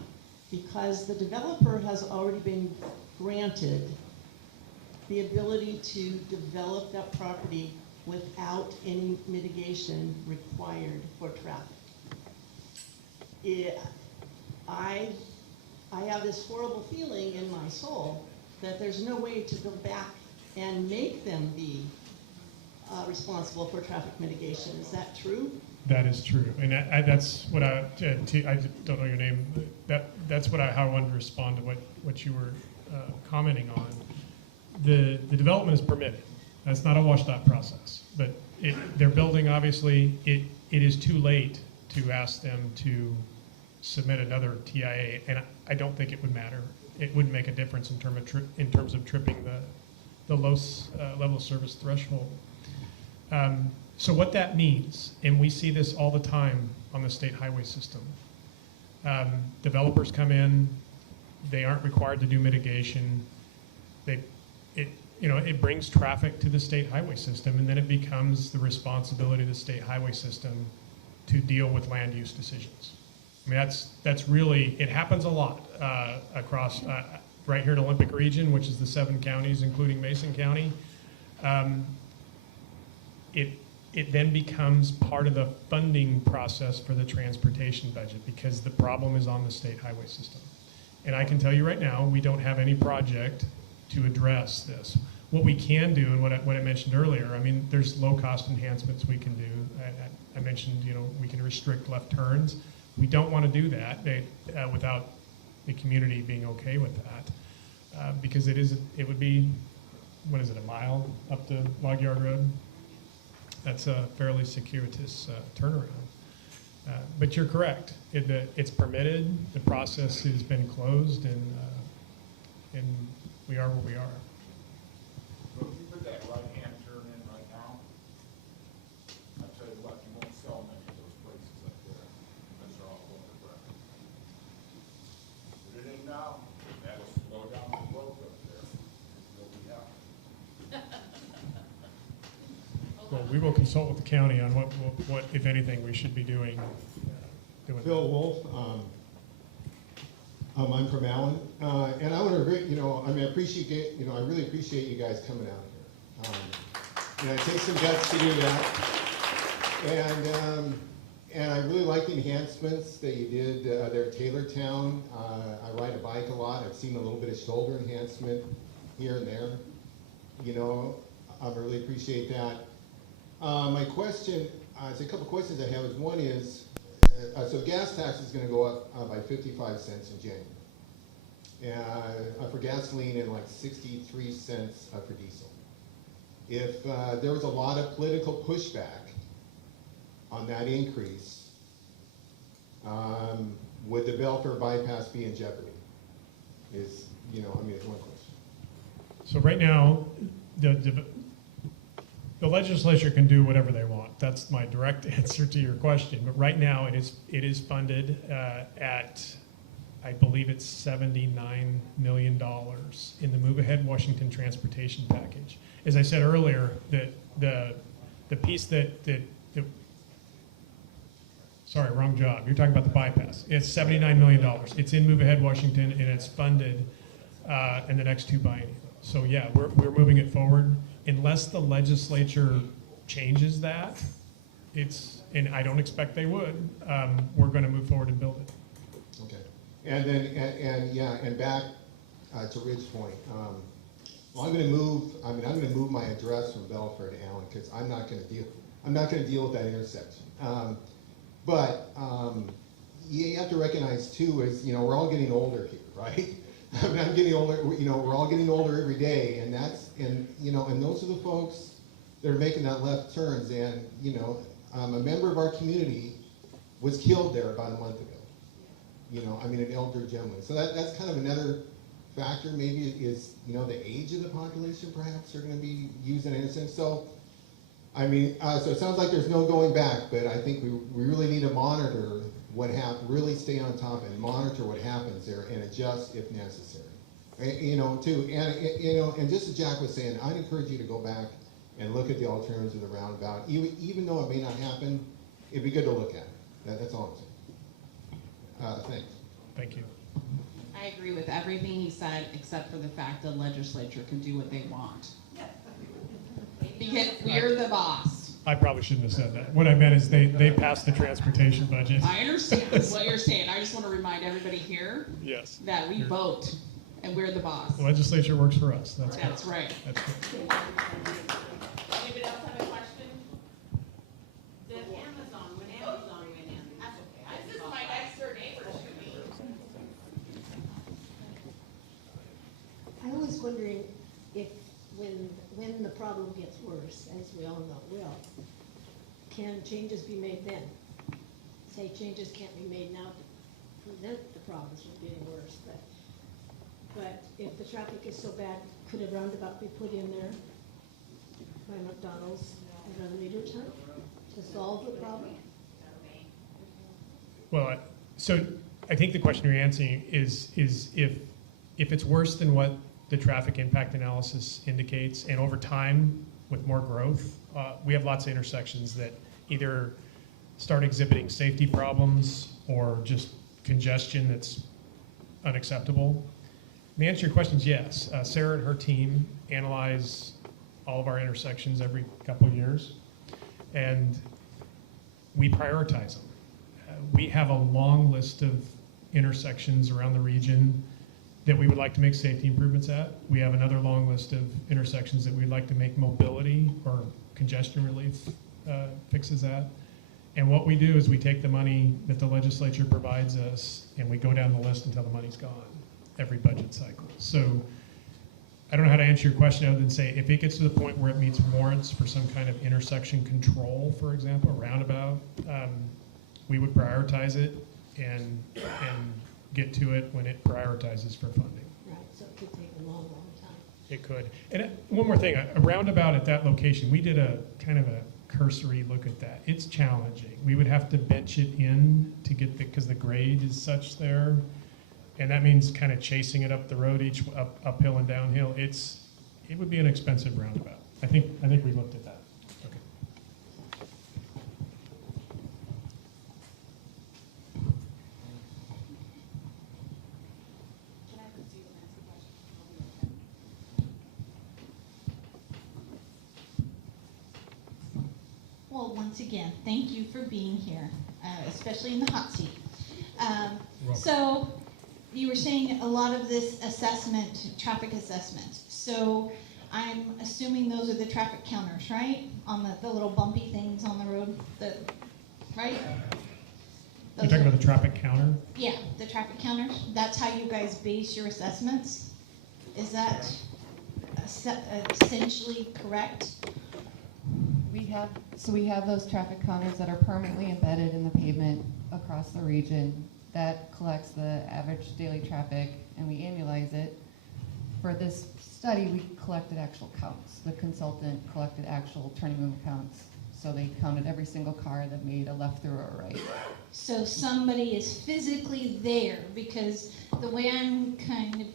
Because the developer has already been granted the ability to develop that property without any mitigation required for traffic. I have this horrible feeling in my soul that there's no way to go back and make them be responsible for traffic mitigation. Is that true? That is true, and that's what I don't know your name. That's what how I wanted to respond to what you were commenting on. The development is permitted. That's not a WSDOT process, but they're building. Obviously, it is too late to ask them to submit another TIA, and I don't think it would matter. It wouldn't make a difference in terms of tripping the low level of service threshold. So what that means, and we see this all the time on the state highway system, developers come in, they aren't required to do mitigation. It brings traffic to the state highway system, and then it becomes the responsibility of the state highway system to deal with land use decisions. I mean, that's really, it happens a lot across right here in Olympic Region, which is the 7 counties, including Mason County. It then becomes part of the funding process for the transportation budget because the problem is on the state highway system. And I can tell you right now, we don't have any project to address this. What we can do, and what I mentioned earlier, I mean, there's low-cost enhancements we can do. I mentioned, we can restrict left turns. We don't want to do that without the community being okay with that, because it would be, what is it, a mile up to Log Yard Road? That's a fairly circuitous turnaround. But you're correct. It's permitted. The process has been closed, and we are where we are. So if you put that right-hand turn in right now, I'll tell you what, you won't sell many of those places up there unless they're all over ground. Put it in now, that'll slow down the growth up there. You'll be out. Well, we will consult with the county on what if anything, we should be doing. Bill Wolf. I'm from Allen, and I want to, I appreciate, I really appreciate you guys coming out here. It takes some guts to do that, and I really like the enhancements that you did there at Taylortown. I ride a bike a lot. I've seen a little bit of shoulder enhancement here and there. I really appreciate that. My question, there's a couple questions I have. One is, so gas tax is going to go up by 55 cents in January. And for gasoline and like 63 cents for diesel. If there was a lot of political pushback on that increase, would the Belfair bypass be in jeopardy? It's one question. So right now, the legislature can do whatever they want. That's my direct answer to your question. But right now, it is funded at, I believe it's $79 million in the Move Ahead Washington Transportation Package. As I said earlier, the piece sorry, wrong job. You're talking about the bypass. It's $79 million. It's in Move Ahead Washington, and it's funded in the next 2 bienniums. So yeah, we're moving it forward. Unless the legislature changes that, and I don't expect they would, we're going to move forward and build it. Okay. And then, and back to Ridge Point. Well, I'm going to move my address from Belfair to Allen because I'm not going to deal with that intersection. But you have to recognize too is, we're all getting older here, right? I mean, I'm getting older, we're all getting older every day, and and those are the folks that are making that left turns. And, a member of our community was killed there about a month ago. An elder gentleman. So that's kind of another factor. Maybe is, the age of the population perhaps are going to be used in innocence. So, so it sounds like there's no going back, but I think we really need to monitor what happens, really stay on top and monitor what happens there and adjust if necessary. And just as Jack was saying, I'd encourage you to go back and look at the alternatives of the roundabout. Even though it may not happen, it'd be good to look at it. That's all I'm saying. Thanks. Thank you. I agree with everything he said, except for the fact the legislature can do what they want. Because we're the boss. I probably shouldn't have said that. What I meant is they passed the transportation budget. I understand what you're saying. I just want to remind everybody here Yes. that we vote and we're the boss. The legislature works for us. That's right. That's good. Anybody else have a question? The Amazon, when Amazon went in, that's okay. This is my next door neighbor to me. I was wondering if, when the problem gets worse, as we all know it will, can changes be made then? Say changes can't be made now to prevent the problems from getting worse, but if the traffic is so bad, could a roundabout be put in there by McDonald's at a later time to solve the problem? Well, so I think the question you're answering is if it's worse than what the traffic impact analysis indicates, and over time with more growth, we have lots of intersections that either start exhibiting safety problems or just congestion that's unacceptable. The answer to your question is yes. Sarah and her team analyze all of our intersections every couple of years, and we prioritize them. We have a long list of intersections around the region that we would like to make safety improvements at. We have another long list of intersections that we'd like to make mobility or congestion relief fixes at. And what we do is we take the money that the legislature provides us and we go down the list until the money's gone every budget cycle. So I don't know how to answer your question other than say if it gets to the point where it meets warrants for some kind of intersection control, for example, a roundabout, we would prioritize it and get to it when it prioritizes for funding. Right, so it could take a long, long time. It could. And one more thing, a roundabout at that location, we did a kind of a cursory look at that. It's challenging. We would have to bench it in to get because the grade is such there. And that means kind of chasing it up the road, uphill and downhill. It would be an expensive roundabout. I think we looked at that. Okay. Well, once again, thank you for being here, especially in the hot seat. So you were saying a lot of this assessment, traffic assessment. So I'm assuming those are the traffic counters, right? On the little bumpy things on the road, right? You're talking about the traffic counter? Yeah, the traffic counters. That's how you guys base your assessments? Is that essentially correct? We have those traffic counters that are permanently embedded in the pavement across the region that collects the average daily traffic, and we annualize it. For this study, we collected actual counts. The consultant collected actual turning movement counts. So they counted every single car that made a left through or a right. So somebody is physically there, because the way I'm kind of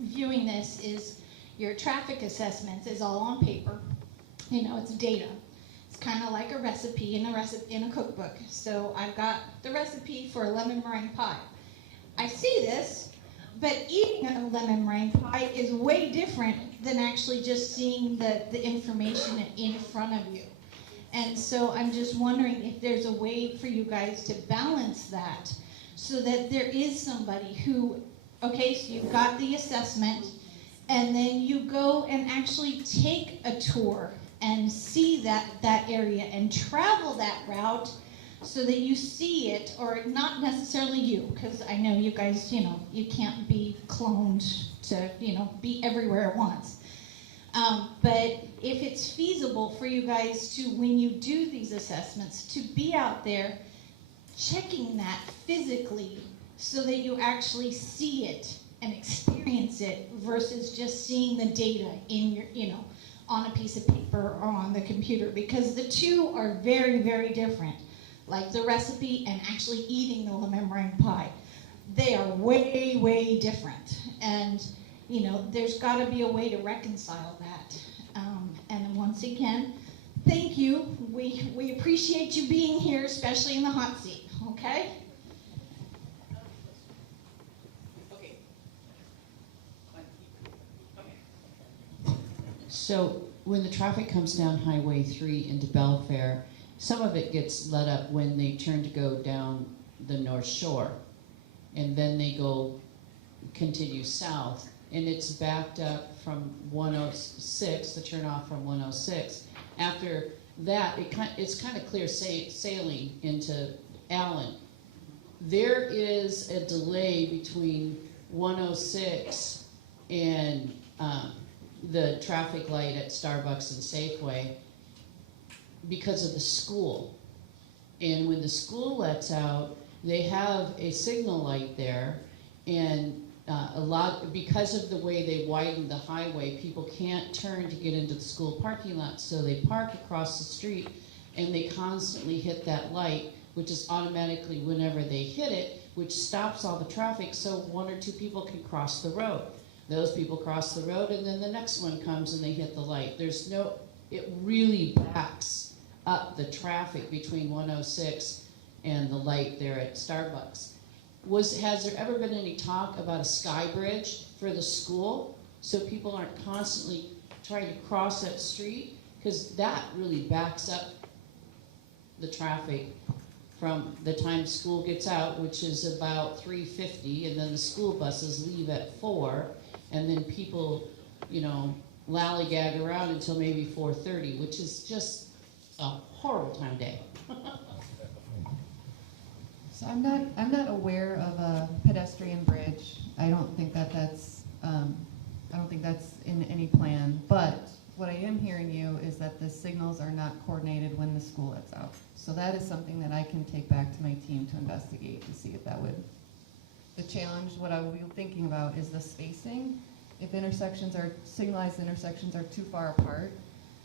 viewing this is your traffic assessments is all on paper. You know, it's data. It's kind of like a recipe in a cookbook. So I've got the recipe for a lemon meringue pie. I see this, but eating a lemon meringue pie is way different than actually just seeing the information in front of you. And so I'm just wondering if there's a way for you guys to balance that so that there is somebody who, okay, so you've got the assessment, and then you go and actually take a tour and see that area and travel that route so that you see it, or not necessarily you, because I know you guys, you can't be cloned to, be everywhere at once. But if it's feasible for you guys to, when you do these assessments, to be out there checking that physically so that you actually see it and experience it versus just seeing the data in your, on a piece of paper or on the computer, because the two are very, very different. Like the recipe and actually eating the lemon meringue pie. They are way, way different. And, there's got to be a way to reconcile that. And once again, thank you. We appreciate you being here, especially in the hot seat, okay? So when the traffic comes down Highway 3 into Belfair, some of it gets let up when they turn to go down the North Shore. And then they continue south. And it's backed up from 106, the turnoff from 106. After that, it's kind of clear sailing into Allen. There is a delay between 106 and the traffic light at Starbucks and Safeway because of the school. And when the school lets out, they have a signal light there, and because of the way they widen the highway, people can't turn to get into the school parking lot, so they park across the street, and they constantly hit that light, which is automatically whenever they hit it, which stops all the traffic, so one or two people can cross the road. Those people cross the road, and then the next one comes and they hit the light. It really backs up the traffic between 106 and the light there at Starbucks. Has there ever been any talk about a sky bridge for the school so people aren't constantly trying to cross that street? Because that really backs up the traffic from the time school gets out, which is about 3:50, and then the school buses leave at 4, and then people, lollygag around until maybe 4:30, which is just a horrible time of day. So I'm not aware of a pedestrian bridge. I don't think that's in any plan. But what I am hearing you is that the signals are not coordinated when the school lets out. So that is something that I can take back to my team to investigate to see if that would. The challenge, what I will be thinking about is the spacing. If signalized intersections are too far apart,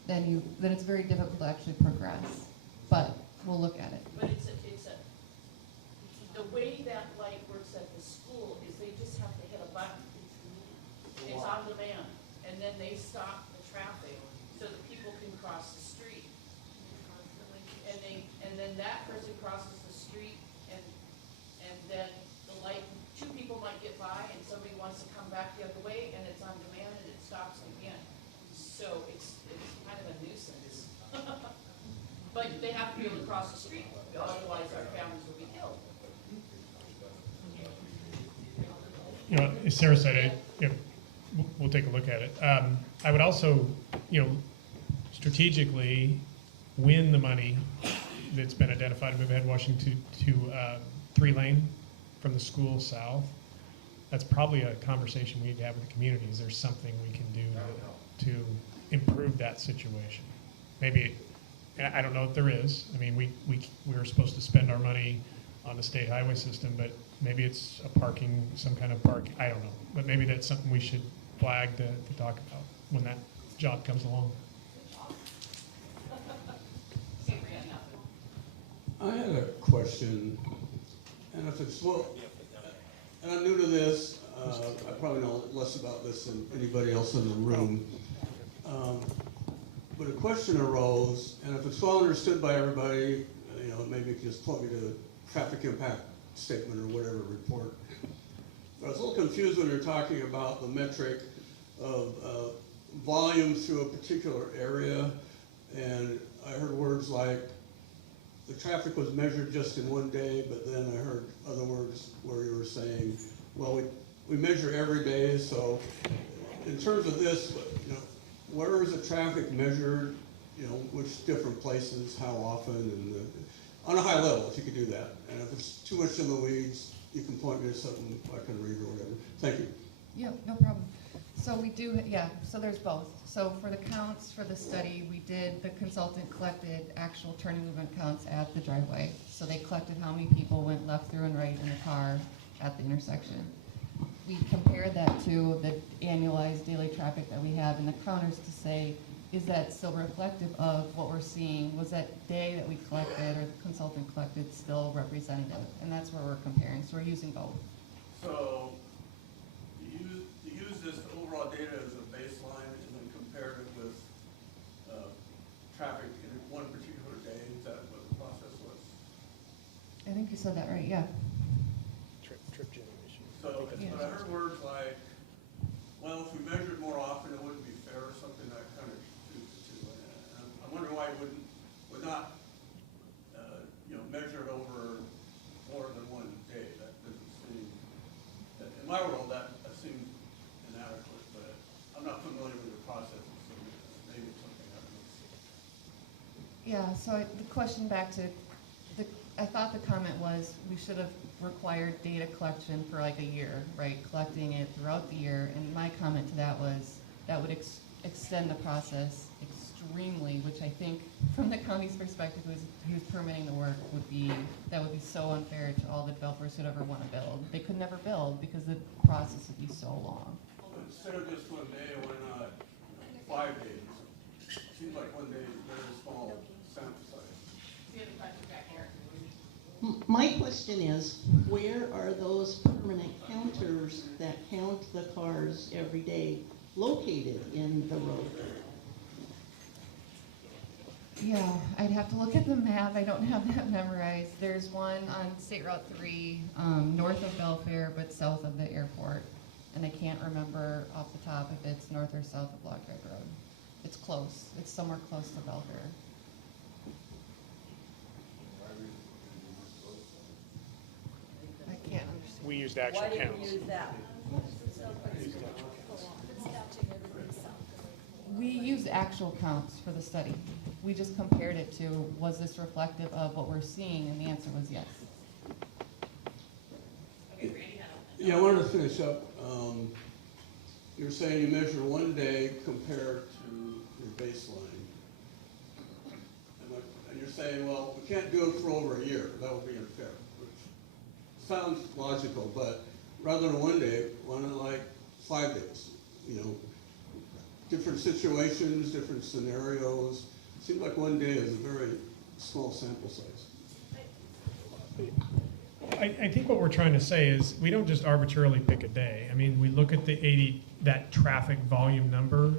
then it's very difficult to actually progress. But we'll look at it. But the way that light works at the school is they just have to hit a button. It's on demand, and then they stop the traffic so that people can cross the street. And then that person crosses the street, and then the light, two people might get by, and somebody wants to come back the other way, and it's on demand, and it stops again. So it's kind of a nuisance. But they have to be able to cross the street, otherwise our families will be killed. As Sarah said, we'll take a look at it. I would also, strategically win the money that's been identified. We've had Washington to 3-lane from the school south. That's probably a conversation we need to have with the community. Is there something we can do to improve that situation? Maybe, I don't know if there is. I mean, we're supposed to spend our money on the state highway system, but maybe it's some kind of park, I don't know. But maybe that's something we should flag to talk about when that job comes along. I had a question, and and I'm new to this, I probably know less about this than anybody else in the room. But a question arose, and if it's well understood by everybody, maybe you can just point me to the traffic impact statement or whatever report. But I was a little confused when you're talking about the metric of volume through a particular area, and I heard words like the traffic was measured just in one day, but then I heard other words where you were saying, well, we measure every day, so in terms of this, you know, where is the traffic measured, you know, which different places, how often, and on a high level, if you could do that. And if it's too much in the weeds, you can point me to something I can read or whatever. Thank you. Yeah, no problem. So we do, yeah, so there's both. So for the counts for the study, the consultant collected actual turning movement counts at the driveway. So they collected how many people went left through and right in the car at the intersection. We compared that to the annualized daily traffic that we have in the counters to say, is that still reflective of what we're seeing? Was that day that we collected or the consultant collected still representative? And that's where we're comparing, so we're using both. So you use this overall data as a baseline and then compare it with traffic in one particular day. Is that what the process was? I think you said that right, yeah. Trip generation. So, but I heard words like, well, if we measured more often, it wouldn't be fair or something that kind of to I wonder why you would not you know, measure it over more than one day. That doesn't seem, in my world, that seems inadequate, but I'm not familiar with the process, so maybe it's something I don't know. Yeah, so the question back to, I thought the comment was we should have required data collection for like a year, right? Collecting it throughout the year, and my comment to that was that would extend the process extremely, which I think from the county's perspective, who's permitting the work, that would be so unfair to all the developers who'd ever want to build. They could never build because the process would be so long. Well, instead of just one day, why not 5 days? Seems like one day is a very small sample size. My question is, where are those permanent counters that count the cars every day located in the road? Yeah, I'd have to look at the map. I don't have that memorized. There's one on State Route 3, north of Belfair, but south of the airport. And I can't remember off the top if it's north or south of Block Drive Road. It's close. It's somewhere close to Belfair. I can't understand. We used actual counts. Why didn't you use that? We used actual counts for the study. We just compared it to, was this reflective of what we're seeing? And the answer was yes. Yeah, I wanted to finish up. You're saying you measure one day compared to your baseline. And you're saying, well, we can't do it for over a year. That would be unfair, which sounds logical, but rather than one day, why not like 5 days? You know, different situations, different scenarios. It seems like one day is a very small sample size. I think what we're trying to say is we don't just arbitrarily pick a day. I mean, we look at that traffic volume number,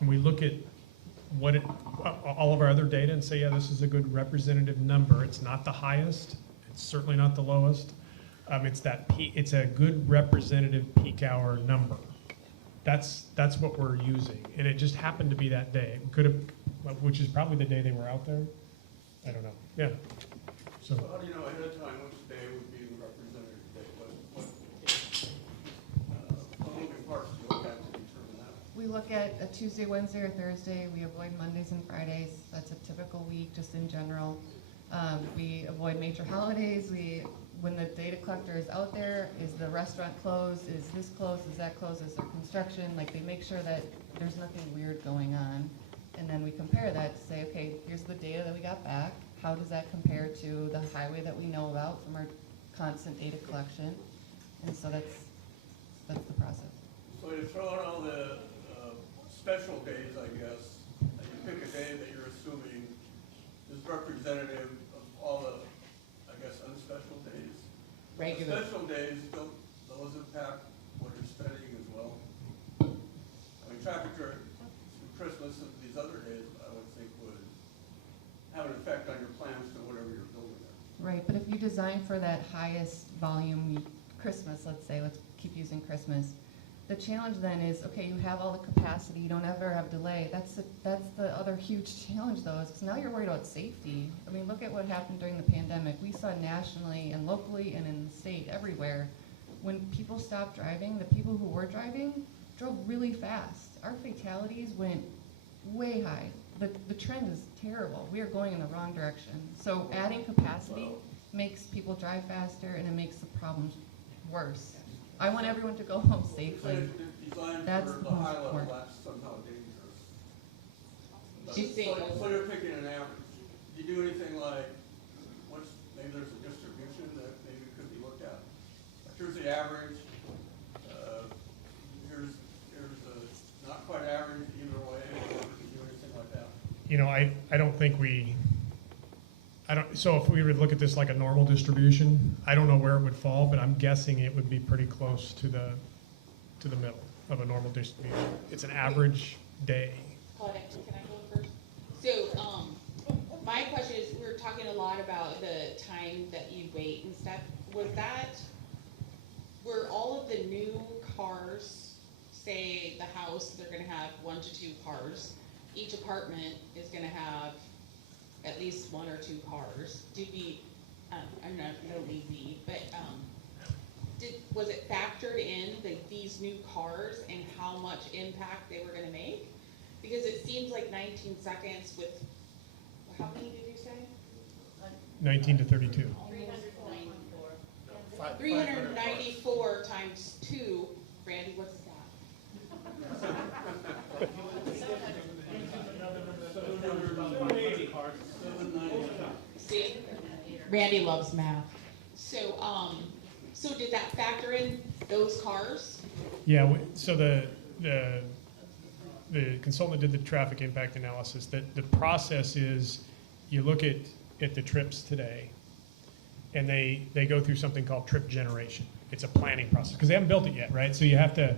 and we look at all of our other data and say, yeah, this is a good representative number. It's not the highest. It's certainly not the lowest. It's a good representative peak hour number. That's what we're using, and it just happened to be that day. Could have, which is probably the day they were out there. I don't know. Yeah. So how do you know ahead of time which day would be the representative day? What moving parts do you look at to determine that? We look at a Tuesday, Wednesday, or Thursday. We avoid Mondays and Fridays. That's a typical week, just in general. We avoid major holidays. When the data collector is out there, is the restaurant closed? Is this closed? Is that closed? Is there construction? Like, they make sure that there's nothing weird going on. And then we compare that to say, okay, here's the data that we got back. How does that compare to the highway that we know about from our constant data collection? And so that's the process. So you throw out all the special days, I guess, and you pick a day that you're assuming is representative of all the, I guess, unspecial days. Regular. The special days, don't those impact what you're spending as well? I mean, traffic during Christmas and these other days, I would think would have an effect on your plans to whatever you're building there. Right, but if you design for that highest volume Christmas, let's say, let's keep using Christmas, The challenge then is, okay, you have all the capacity, you don't ever have delay. That's the other huge challenge though, is because now you're worried about safety. I mean, look at what happened during the pandemic. We saw nationally and locally and in the state, everywhere, when people stopped driving, the people who were driving drove really fast. Our fatalities went way high. The trend is terrible. We are going in the wrong direction. So adding capacity makes people drive faster and it makes the problems worse. I want everyone to go home safely. That's for the most high level, important. that's somehow dangerous. You think- So you're picking an average. Do you do anything like, maybe there's a distribution that maybe could be looked at? Like, here's the average, here's a not quite average either way, or do you do anything like that? You know, I don't think so if we would look at this like a normal distribution, I don't know where it would fall, but I'm guessing it would be pretty close to the middle of a normal distribution. It's an average day. Claudette, can I go first? So, my question is, we were talking a lot about the time that you wait and stuff. Were all of the new cars, say the house, they're gonna have 1 to 2 cars. Each apartment is gonna have at least 1 or 2 cars. I'm not, no lazy, but, was it factored in these new cars and how much impact they were gonna make? Because it seems like 19 seconds with, how many did you say? 19 to 32. 394. 394 times 2, Randy, what's that? See, Randy loves math. So did that factor in those cars? Yeah, so the consultant did the traffic impact analysis. The process is you look at the trips today, and they go through something called trip generation. It's a planning process because they haven't built it yet, right? So you have to,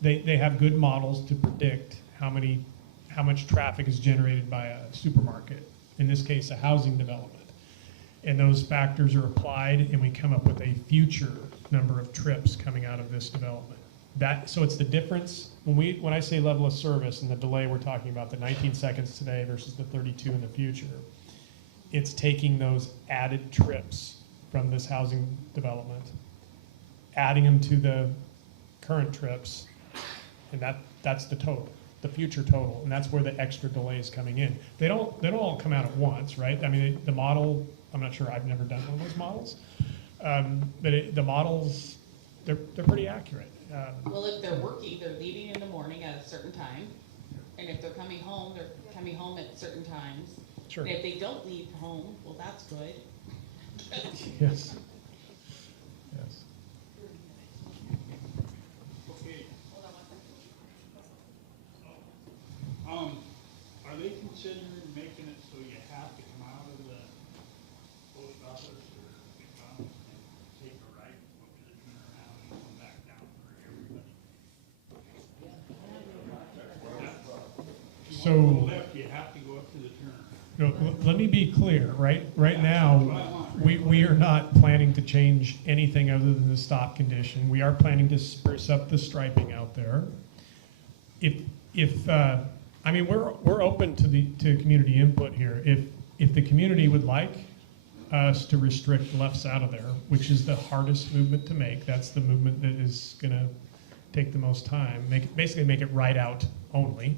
they have good models to predict how much traffic is generated by a supermarket, in this case a housing development. And those factors are applied and we come up with a future number of trips coming out of this development. So it's the difference, when I say level of service and the delay, we're talking about the 19 seconds today versus the 32 in the future. It's taking those added trips from this housing development, adding them to the current trips, and that's the total, the future total, and that's where the extra delay is coming in. They don't all come out at once, right? I mean, the model, I'm not sure, I've never done one of those models, but the models, they're pretty accurate. Well, if they're working, they're leaving in the morning at a certain time, and if they're coming home, they're coming home at certain times. Sure. And if they don't leave home, well, that's good. Yes. Okay. Are they considering making it so you have to come out of the post office or McDonald's and take a right, go to the turnaround and come back down for everybody? If you want to go left, you have to go up to the turn. No, let me be clear, right now, we are not planning to change anything other than the stop condition. We are planning to spruce up the striping out there. I mean, we're open to community input here. If the community would like us to restrict lefts out of there, which is the hardest movement to make, that's the movement that is gonna take the most time, basically make it right out only.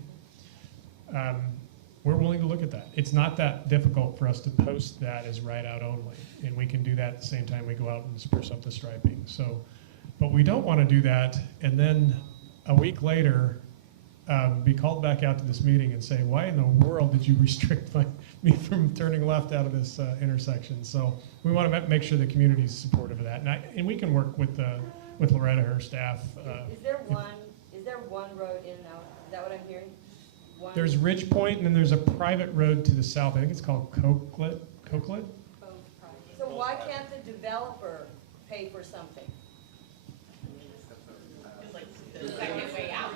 We're willing to look at that. It's not that difficult for us to post that as right out only, and we can do that at the same time we go out and spruce up the striping. So, but we don't want to do that and then a week later be called back out to this meeting and say, why in the world did you restrict me from turning left out of this intersection? So we want to make sure the community is supportive of that, and we can work with Loretta, her staff. Is there one road in and out? Is that what I'm hearing? There's Ridge Point, and then there's a private road to the south. I think it's called Cokelet. So why can't the developer pay for something? The second way out.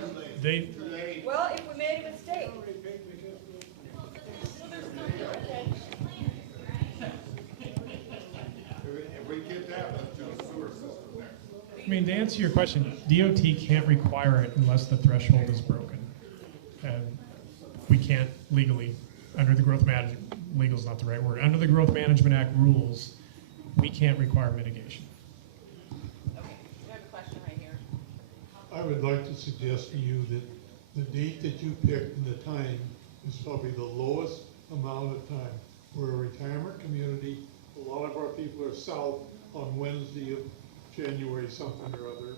Well, if we made a mistake. If we get that, let's do a sewer system there. I mean, to answer your question, DOT can't require it unless the threshold is broken. And we can't legally, under the growth management, legal is not the right word, under the Growth Management Act rules, we can't require mitigation. Okay, we have a question right here. I would like to suggest to you that the date that you picked and the time is probably the lowest amount of time. We're a retirement community. A lot of our people are south on Wednesday of January something or other,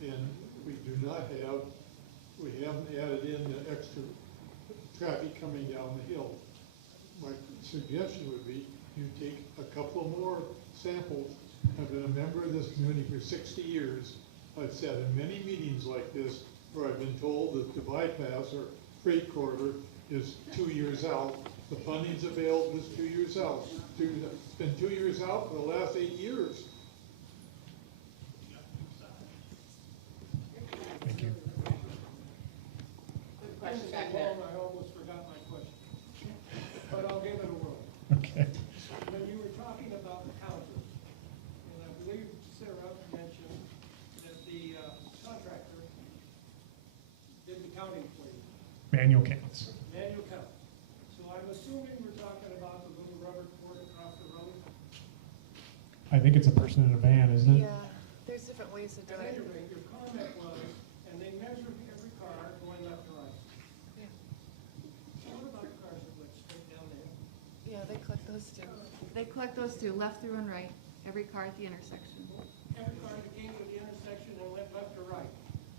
and we do not have, we haven't added in the extra traffic coming down the hill. My suggestion would be you take a couple more samples. I've been a member of this community for 60 years. I've sat in many meetings like this where I've been told that the bypass or freight corridor is 2 years out. The funding's available is 2 years out. It's been 2 years out for the last 8 years. Thank you. Question back there. I almost forgot my question, but I'll give it a whirl. Okay. When you were talking about the counters, and I believe Sarah mentioned that the contractor did the counting for you, Manual counts. manual count. So I'm assuming we're talking about the little rubber cord across the road? I think it's a person in a van, isn't it? Yeah, there's different ways to do At it. any rate, your comment was, and they measured every car going left to right. Yeah. What about the cars that went straight down there? Yeah, they collect those too. They collect those too, left through and right, every car at the intersection. Every car that came to the intersection and went left or right?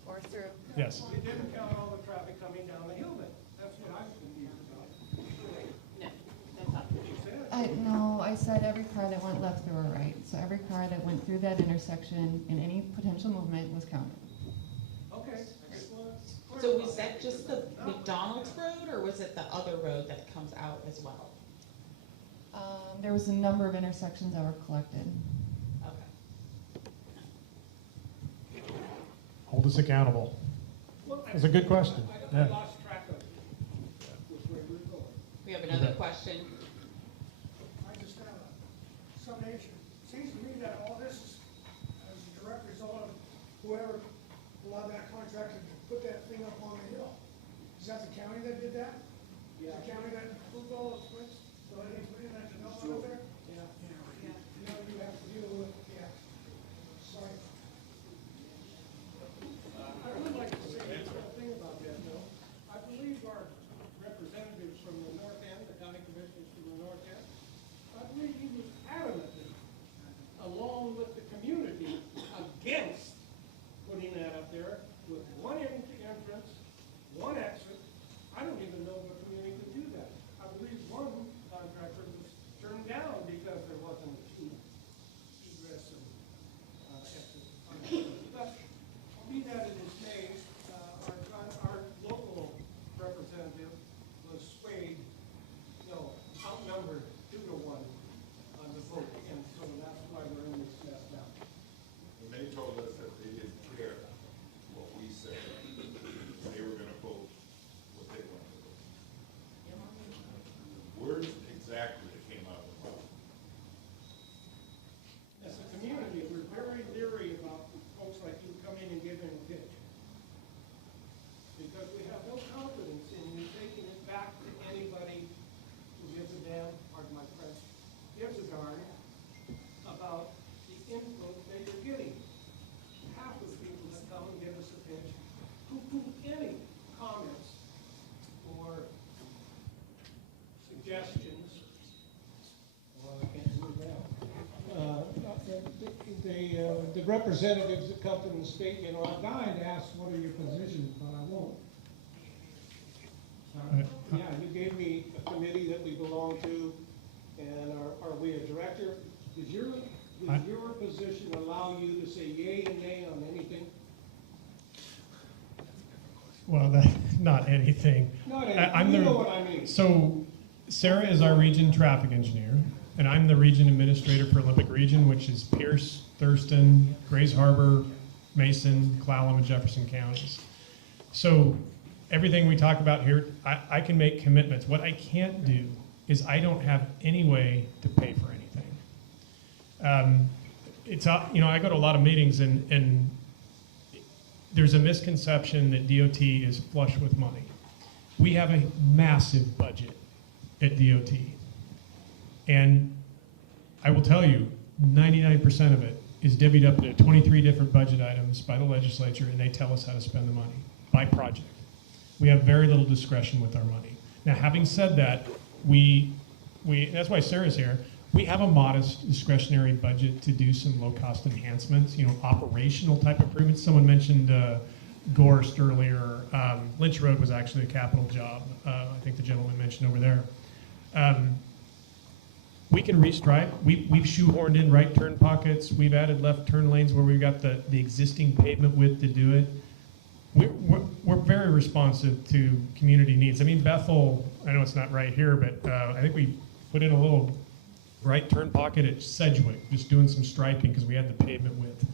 Or through. Yes. You didn't count all the traffic coming down the hill then? That's what I was confused about. No, that's not what you said. No, I said every car that went left through or right. So every car that went through that intersection and any potential movement was counted. Okay. So was that just the McDonald's road, or was it the other road that comes out as well? There was a number of intersections that were collected. Hold us accountable. That's a good question. I Yeah. lost track of which way we were going. We have another question. I just have a summation. Seems to me that all this is as a direct result of whoever allowed that contractor to put that thing up on the hill. Is that the county that did that? Yeah. The county that approved all those things? So they put in that development up there? Yeah. Now you have to deal with, yeah. Sorry. I would like to say one thing about that, though. I believe our representatives from the north end, the county commissioners from the north end, I believe he was adamantly, along with the community, against putting that up there with one entrance, one exit. I don't even know if the community could do that. I believe one contractor was turned down because there wasn't a two egress and exit. But be that as it may, our local representative was swayed, outnumbered 2-1 on the vote, and so that's why we're in this mess now. When they told us that they didn't care what we said, they were gonna vote what they wanted to vote. Words exactly that came out of the mouth. As a community, we're very leery about folks like you coming and giving a pitch. Because we have no confidence in you taking it back to anybody who gives a damn, pardon my French, gives a darn about the input that you're getting. Half of the people that come and give us a pitch, who any comments or suggestions, well, I can't do it now. The representatives that come from the state, I'm dying to ask what are your positions, but I won't. Yeah, you gave me a committee that we belong to, and are we a director? Does your position allow you to say yay and nay on anything? Well, not anything. Not anything. You know what I mean. So Sarah is our region traffic engineer, and I'm the region administrator for Olympic Region, which is Pierce, Thurston, Grays Harbor, Mason, Clallam, and Jefferson counties. So everything we talk about here, I can make commitments. What I can't do is I don't have any way to pay for anything. it's, you know, I go to a lot of meetings and there's a misconception that DOT is flush with money. We have a massive budget at DOT. And I will tell you, 99% of it is divvied up into 23 different budget items by the legislature, and they tell us how to spend the money by project. We have very little discretion with our money. Now, having said that, that's why Sarah's here. We have a modest discretionary budget to do some low-cost enhancements, you know, operational type improvements. Someone mentioned Gorst earlier. Lynch Road was actually a capital job. I think the gentleman mentioned over there. We can restripe. We've shoehorned in right turn pockets. We've added left turn lanes where we've got the existing pavement width to do it. We're very responsive to community needs. I mean, Bethel, I know it's not right here, but I think we put in a little right turn pocket at Sedgwick, just doing some striping because we had the pavement width.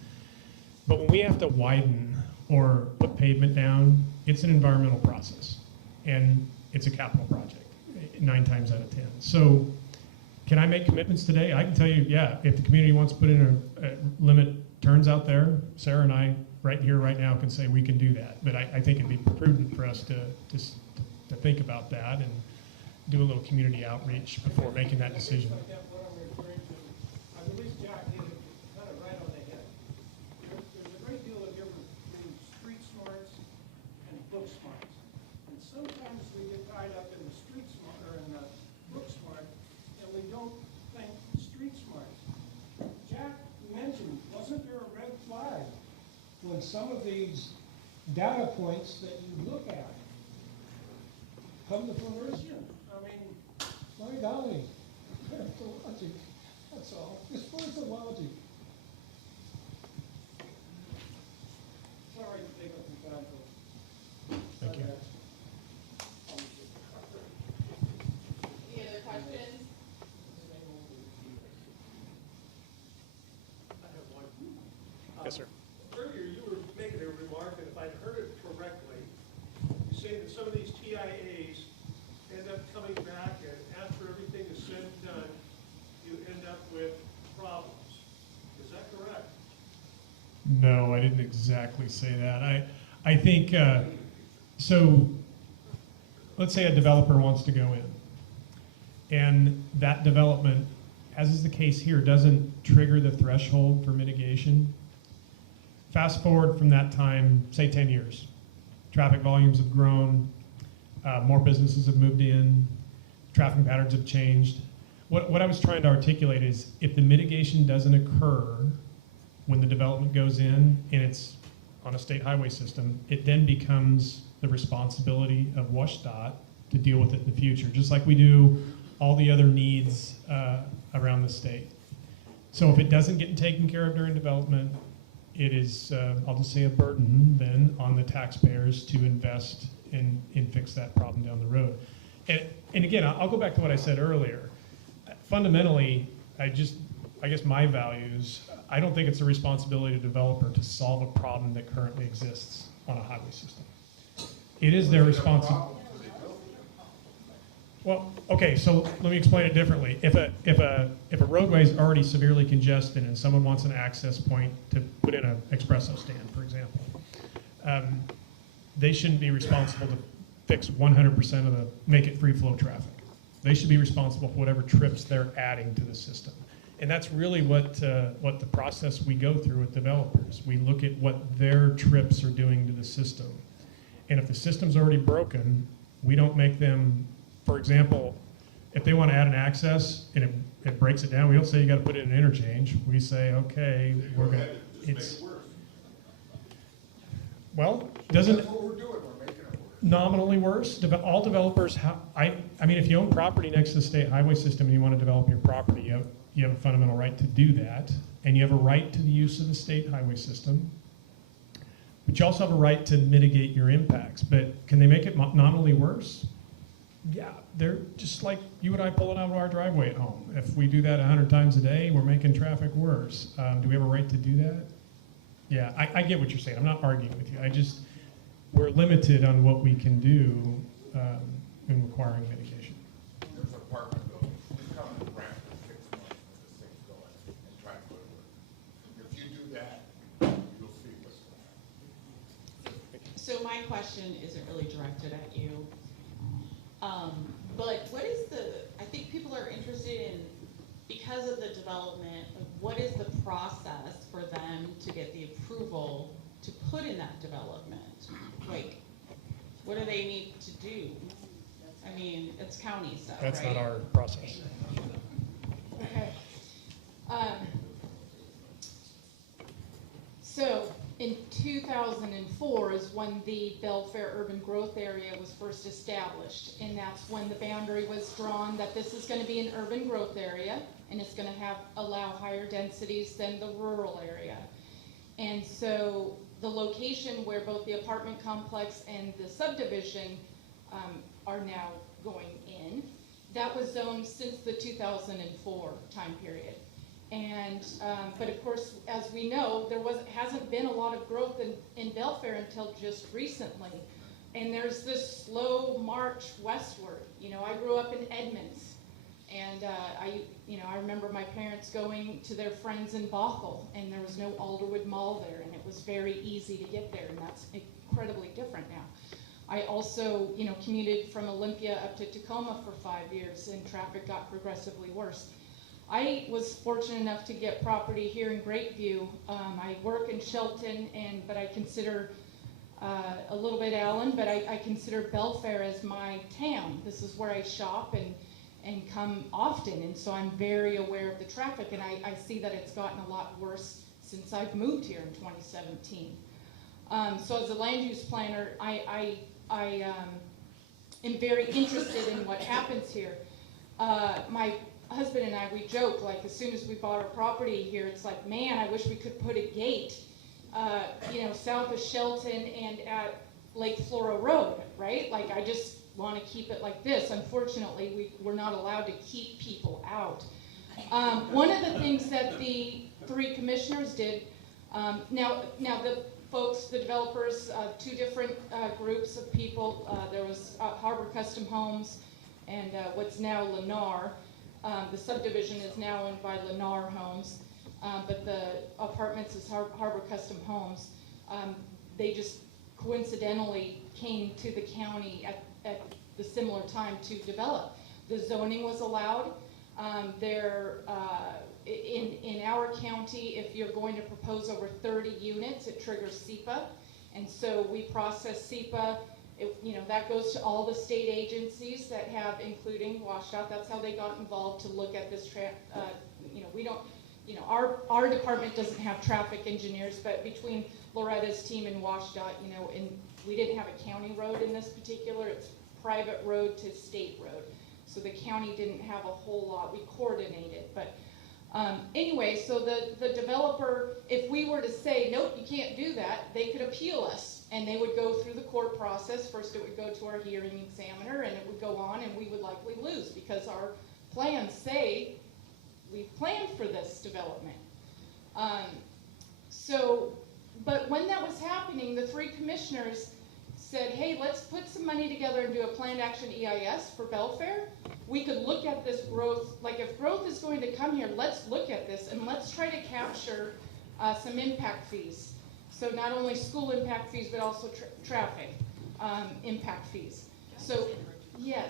But when we have to widen or put pavement down, it's an environmental process. And it's a capital project, 9 times out of 10. So can I make commitments today? I can tell you, yeah, if the community wants to put in a limit turns out there, Sarah and I right here, right now can say we can do that. But I think it'd be prudent for us to think about that and do a little community outreach before making that decision. What I'm referring to, I believe Jack hit it kind of right on the head. There's a great deal of difference between street smarts and book smarts. And sometimes we get tied up in the street smart or in the book smart, and we don't think street smarts. Jack mentioned, wasn't there a red flag when some of these data points that you look at come to fruition? I mean, my golly, where's the logic? That's all. Just where's the logic? Sorry to take up your time, folks. Thank you. Any other questions? I have one. Yes, sir. Earlier, you were making a remark, and if I heard it correctly, you say that some of these TIAs end up coming back, and after everything is said and done, you end up with problems. Is that correct? No, I didn't exactly say that. I think, so let's say a developer wants to go in, and that development, as is the case here, doesn't trigger the threshold for mitigation. Fast forward from that time, say 10 years. Traffic volumes have grown, more businesses have moved in, traffic patterns have changed. What I was trying to articulate is if the mitigation doesn't occur when the development goes in and it's on a state highway system, it then becomes the responsibility of WSDOT to deal with it in the future, just like we do all the other needs around the state. So if it doesn't get taken care of during development, it is, I'll just say, a burden then on the taxpayers to invest and fix that problem down the road. And again, I'll go back to what I said earlier. Fundamentally, I guess my values, I don't think it's a responsibility of the developer to solve a problem that currently exists on a highway system. It is their responsibility. Well, okay, so let me explain it differently. If a roadway is already severely congested and someone wants an access point to put in an espresso stand, for example, they shouldn't be responsible to fix 100% of make it free flow traffic. They should be responsible for whatever trips they're adding to the system. And that's really what the process we go through with developers. We look at what their trips are doing to the system. And if the system's already broken, we don't make them, for example, if they want to add an access and it breaks it down, we don't say you got to put in an interchange. We say, okay, we're going to, it's, well, doesn't, That's what we're doing, we're making it worse. Nominally worse. All developers have, I mean, if you own property next to the state highway system and you want to develop your property, you have a fundamental right to do that. And you have a right to the use of the state highway system. But you also have a right to mitigate your impacts. But can they make it nominally worse? Yeah, they're just like you and I pulling out of our driveway at home. If we do that 100 times a day, we're making traffic worse. Do we have a right to do that? Yeah, I get what you're saying. I'm not arguing with you. We're limited on what we can do in requiring mitigation. There's an apartment building, we come and rent for 6 months when this thing's going and try to put it work. my question isn't really directed at you. But what is I think people are interested in, because of the development, like, what is the process for them to get the approval to put in that development? Like, what do they need to do? I mean, it's county stuff, right? That's not our process. Okay. So in 2004 is when the Belfair Urban Growth Area was first established, and that's when the boundary was drawn that this is going to be an urban growth area, and it's going to allow higher densities than the rural area. And so the location where both the apartment complex and the subdivision are now going in, that was zoned since the 2004 time period. And, but of course, as we know, hasn't been a lot of growth in Belfair until just recently. And there's this slow march westward. You know, I grew up in Edmonds, and I remember my parents going to their friends in Bothell, and there was no Alderwood Mall there, and it was very easy to get there, and that's incredibly different now. I also, commuted from Olympia up to Tacoma for 5 years, and traffic got progressively worse. I was fortunate enough to get property here in Greatview. I work in Shelton, but I consider a little bit Allen, but I consider Belfair as my town. This is where I shop and come often, and so I'm very aware of the traffic, and I see that it's gotten a lot worse since I've moved here in 2017. So as a land use planner, I am very interested in what happens here. My husband and I, we joke, like, as soon as we bought our property here, it's like, man, I wish we could put a gate, south of Shelton and at Lake Flora Road, right? Like, I just want to keep it like this. Unfortunately, we're not allowed to keep people out. One of the things that the 3 commissioners did, now the folks, the developers, 2 different groups of people. There was Harbor Custom Homes and what's now Lennar. The subdivision is now owned by Lennar Homes, but the apartments is Harbor Custom Homes. They just coincidentally came to the county at the similar time to develop. The zoning was allowed. In our county, if you're going to propose over 30 units, it triggers SEPA, and so we process SEPA. That goes to all the state agencies that have, including WashDOT. That's how they got involved to look at this. We don't. Our department doesn't have traffic engineers, but between Loretta's team and WashDOT, and we didn't have a county road in this particular. It's private road to state road, so the county didn't have a whole lot. We coordinated, but. Anyway, so the developer, if we were to say, nope, you can't do that, they could appeal us, and they would go through the court process. First it would go to our hearing examiner, and it would go on, and we would likely lose, because our plans say we've planned for this development. But when that was happening, the 3 commissioners said, hey, let's put some money together and do a planned action EIS for Belfair. We could look at this growth, like if growth is going to come here, let's look at this and let's try to capture some impact fees. So not only school impact fees, but also traffic impact fees. So, yes.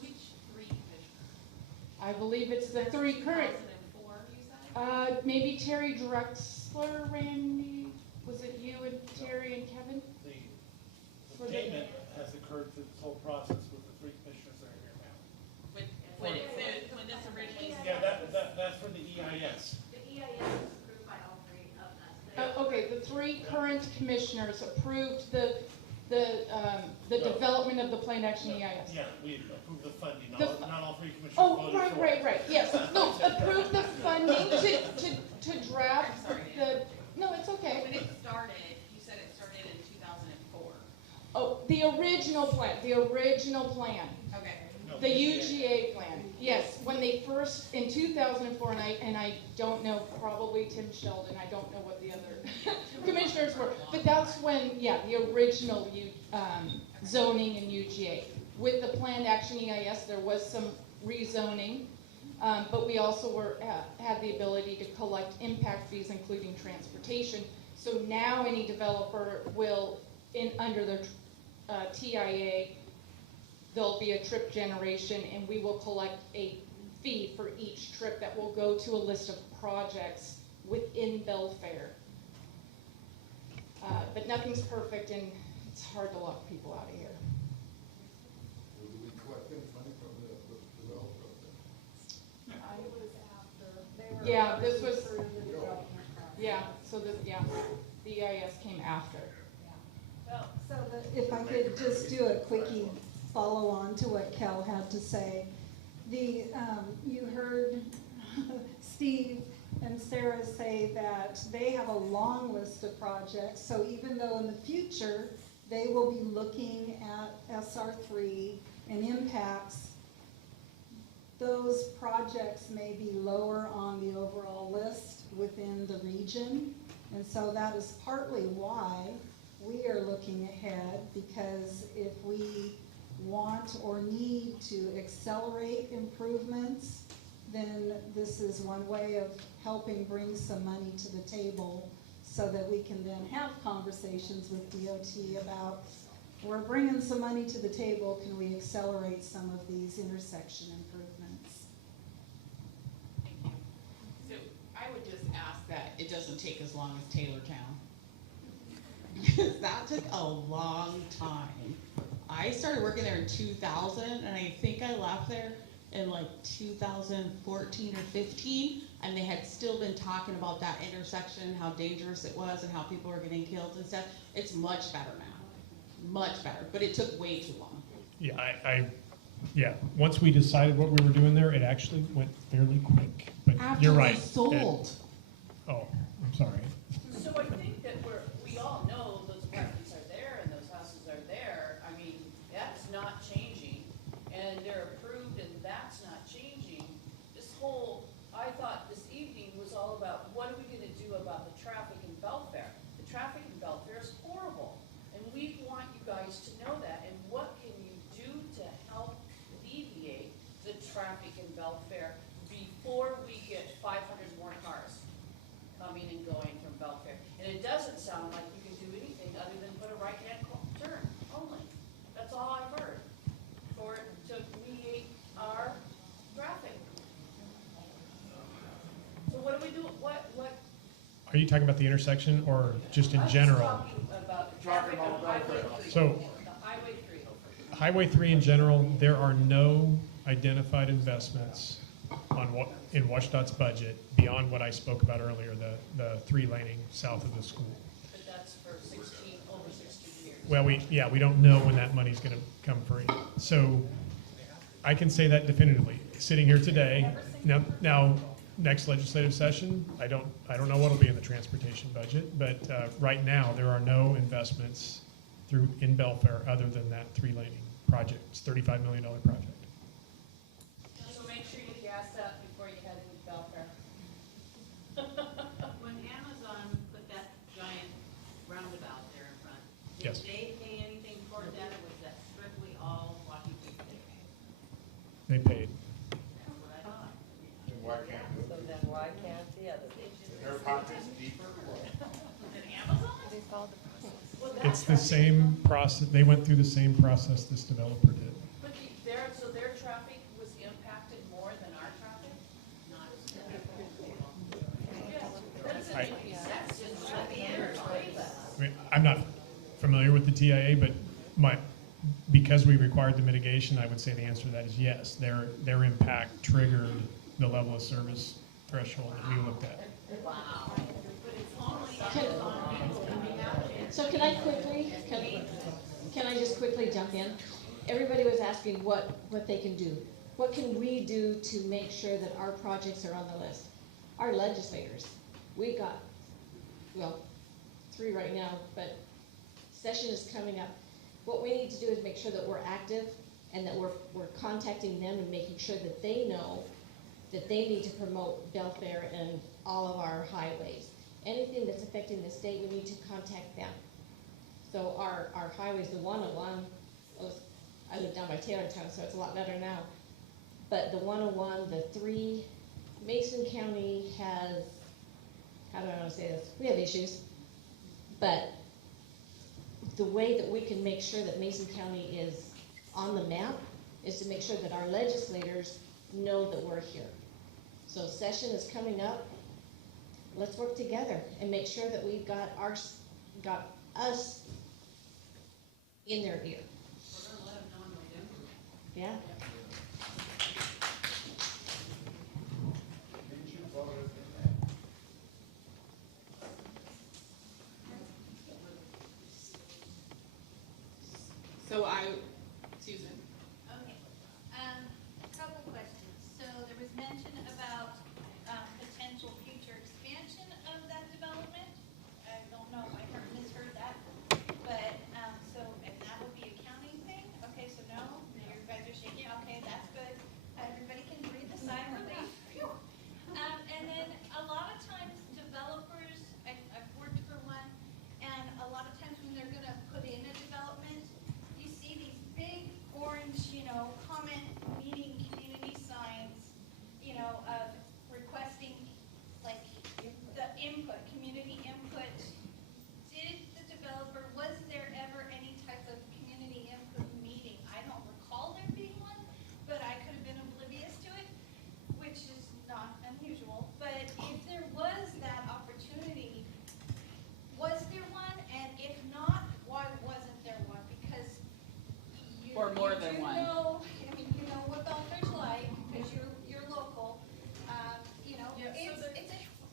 Which 3 commissioners? I believe it's the 3 current. 2004, you said? Maybe Terry Drexler, Randy, was it you and Terry and Kevin? The payment has occurred through this whole process with the 3 commissioners that are here now. When this originally Yeah, that's for the EIS. The EIS is approved by all 3 of us. Okay, the 3 current commissioners approved the development of the planned action EIS. Yeah, we approved the funding. Not all 3 commissioners Oh, voted for it. right, yes. No, approved the funding to draft the, no, it's okay. When it started, you said it started in 2004. Oh, the original plan. Okay. The UGA plan, yes. When they first, in 2004, and I don't know, probably Tim Sheldon, I don't know what the other commissioners were, but that's when, yeah, the original zoning in UGA. With the planned action EIS, there was some rezoning, but we also had the ability to collect impact fees, including transportation. So now any developer will, under the TIA, there'll be a trip generation, and we will collect a fee for each trip that will go to a list of projects within Belfair. But nothing's perfect, and it's hard to lock people out of here. Do we collect any money from the developer? Yeah, this was, yeah, so the EIS came after. So if I could just do a quickie follow on to what Cal had to say. You heard Steve and Sarah say that they have a long list of projects, so even though in the future they will be looking at SR3 and impacts, those projects may be lower on the overall list within the region. And so that is partly why we are looking ahead, because if we want or need to accelerate improvements, then this is one way of helping bring some money to the table so that we can then have conversations with DOT about, we're bringing some money to the table, can we accelerate some of these intersection improvements? So I would just ask that it doesn't take as long as Taylortown. Because that took a long time. I started working there in 2000, and I think I left there in like 2014 or 15, and they had still been talking about that intersection, how dangerous it was, and how people were getting killed and stuff. It's much better now, much better, but it took way too long. Yeah, yeah, once we decided what we were doing there, it actually went fairly quick, but After you're they right. sold. Oh, I'm sorry. So I think that we all know those apartments are there and those houses are there. I mean, that's not changing, and they're approved, and that's not changing. This whole, I thought this evening was all about what are we gonna do about the traffic in Belfair? The traffic in Belfair is horrible, and we want you guys to know that, and what can you do to help alleviate the traffic in Belfair before we get 500 more cars coming and going from Belfair? And it doesn't sound like you can do anything other than put a right-hand turn only. That's all I've heard for it to mediate our traffic. So what do we do? What? Are you talking about the intersection or just in I'm general? talking about traffic on Highway 3. So, Highway 3. Highway 3 in general, there are no identified investments in WashDOT's budget beyond what I spoke about earlier, the 3-laning south of the school. But that's for over 16 years. Well, we don't know when that money's gonna come free. So I can say that definitively, sitting here today. Now, next legislative session, I don't know what'll be in the transportation budget, but right now, there are no investments in Belfair other than that 3-laning project. It's a $35 million project. So make sure you gas up before you head into Belfair. When Amazon put that giant roundabout there in front, Yes. did they pay anything for that, or was that strictly all walking people? They paid. That's what I thought. Then why can't So then why can't the other? their pockets deeper? Than Amazon? It's the same process, they went through the same process this developer did. But so their traffic was impacted more than our traffic? Not as Yes, that doesn't make any sense, just let the energy pay less. I mean, I'm not familiar with the TIA, but because we required the mitigation, I would say the answer to that is yes. Their impact triggered the level of service threshold that we looked at. Wow. So can I quickly, can I just quickly jump in? Everybody was asking what they can do. What can we do to make sure that our projects are on the list? Our legislators, we got, well, 3 right now, but session is coming up. What we need to do is make sure that we're active and that we're contacting them and making sure that they know that they need to promote Belfair and all of our highways. Anything that's affecting the state, we need to contact them. So our highways, the 101, I live down by Taylortown, so it's a lot better now. But the 101, the 3, Mason County has, how do I want to say this? We have issues, but the way that we can make sure that Mason County is on the map is to make sure that our legislators know that we're here. So session is coming up. Let's work together and make sure that we've got us in their ear. We're gonna let them know in November. Yeah? So Susan. Okay, couple questions. So there was mention about potential future expansion of that development. I don't know if I misheard that, but, and that would be a county thing? Okay, so no, you guys are shaking, okay, that's good. Everybody can breathe a sigh of relief. Phew. And then a lot of times developers, I've worked for one, and a lot of times when they're gonna put in a development, you see these big orange, comment meeting community signs, of requesting, like, the input, community input. Did the developer, was there ever any type of community input meeting? I don't recall there being one, but I could have been oblivious to it, which is not unusual. But if there was that opportunity, was there one? And if not, why wasn't there one? Because Or more than one. You know what Belfair's like, because you're local.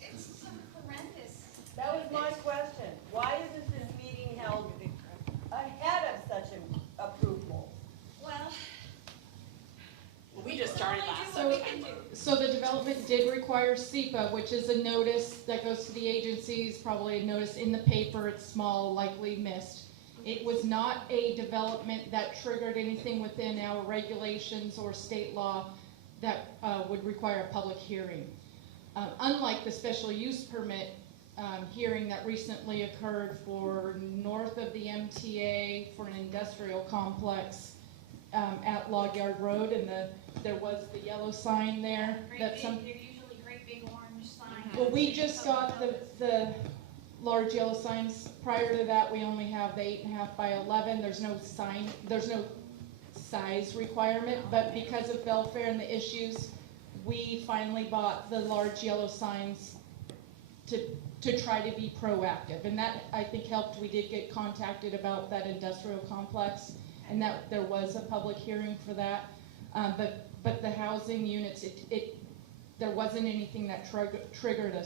It's horrendous. That was my question. Why isn't this meeting held ahead of such an approval? Well, We just started last So, September. so the development did require SEPA, which is a notice that goes to the agencies, probably a notice in the paper, it's small, likely missed. It was not a development that triggered anything within our regulations or state law that would require a public hearing. Unlike the special use permit hearing that recently occurred for north of the MTA for an industrial complex at Log Yard Road, and there was the yellow sign there. they're usually great big orange signs. Well, we just got the large yellow signs. Prior to that, we only have the 8.5 by 11. There's no size requirement, but because of Belfair and the issues, we finally bought the large yellow signs to try to be proactive. And that, I think, helped. We did get contacted about that industrial complex, and that there was a public hearing for that. But the housing units, there wasn't anything that triggered a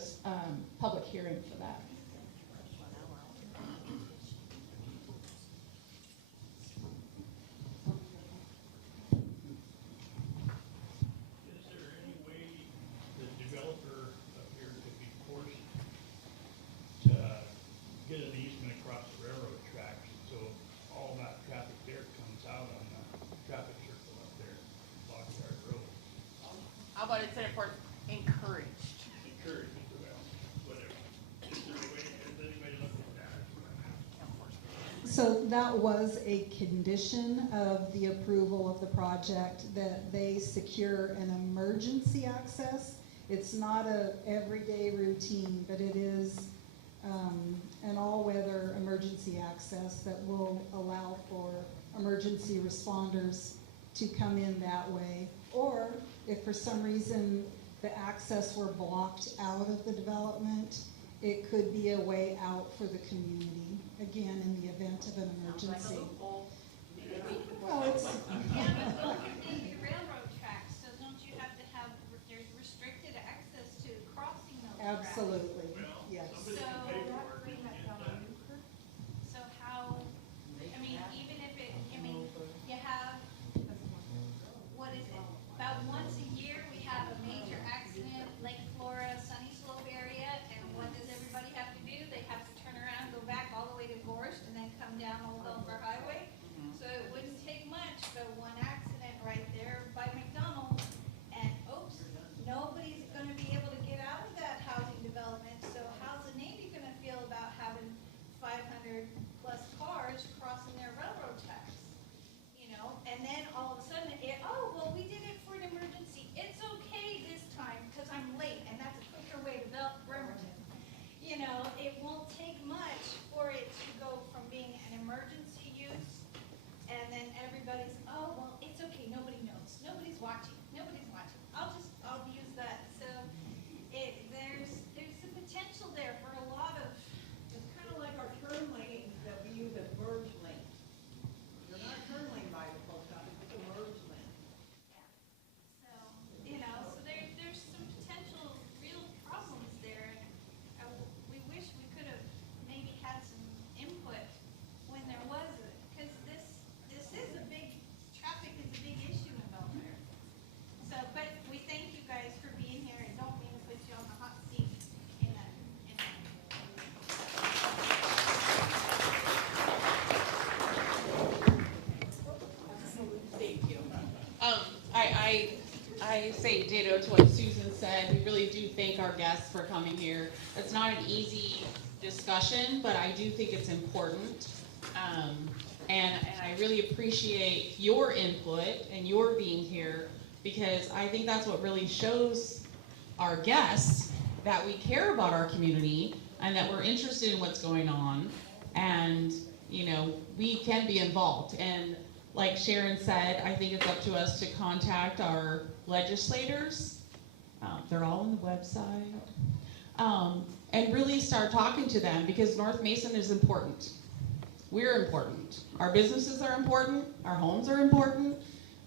public hearing for that. Is there any way the developer up here could be forced to get an easement across the railroad tracks, so all that traffic there comes out on the traffic circle up there, Log Yard Road? How about instead of encouraged? Encourage it, well, whatever. Is there a way, has anybody looked at that? So that was a condition of the approval of the project, that they secure an emergency access. It's not a everyday routine, but it is an all-weather emergency access that will allow for emergency responders to come in that way. Or if for some reason the access were blocked out of the development, it could be a way out for the community, again, in the event of an emergency. Well, it's... The railroad tracks, so don't you have to have, there's restricted access to crossing those tracks? Absolutely, yes. So how, even if you have, what is it, about once a year, we have a major accident, Lake Flora, Sunny Slope area, and what does everybody have to do? They have to turn around, go back all the way to Gorst, and then come down Old Belfair Highway. So it wouldn't take much, but one accident right there by McDonald's, and oops, nobody's gonna be able to get out of that housing development I say ditto to what Susan said. We really do thank our guests for coming here. It's not an easy discussion, but I do think it's important. And I really appreciate your input and your being here, because I think that's what really shows our guests that we care about our community and that we're interested in what's going on, and we can be involved. And like Sharon said, I think it's up to us to contact our legislators. They're all on the website. And really start talking to them, because North Mason is important. We're important. Our businesses are important. Our homes are important.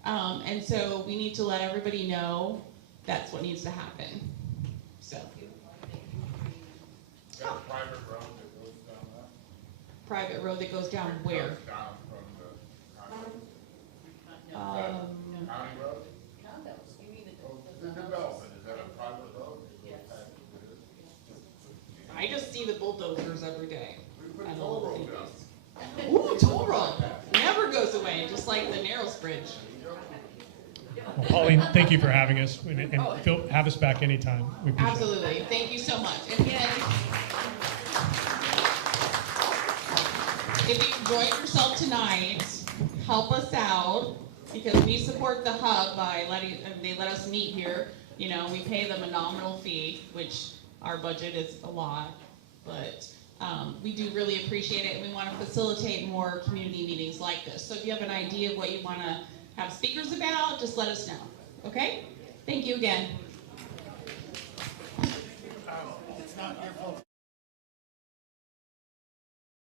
And so we need to let everybody know that's what needs to happen. So. Got a private road that goes down that? Private road that goes down where? Goes down from the county. County road? Condos, you mean The development, is that a private road? Yes. I just see the bulldozers every day. We I put don't toll know road what down. it is. Ooh, toll road. Never goes away, just like the Narrows Bridge. Well, Pauline, thank you for having us, and have us back anytime. We appreciate it. Absolutely. Thank you so much. And again, if you enjoyed yourself tonight, help us out, because we support the hub by they let us meet here. We pay them a nominal fee, which our budget is a lot, but we do really appreciate it, and we want to facilitate more community meetings like this. So if you have an idea of what you want to have speakers about, just let us know. Okay? Thank you again. It's not your fault.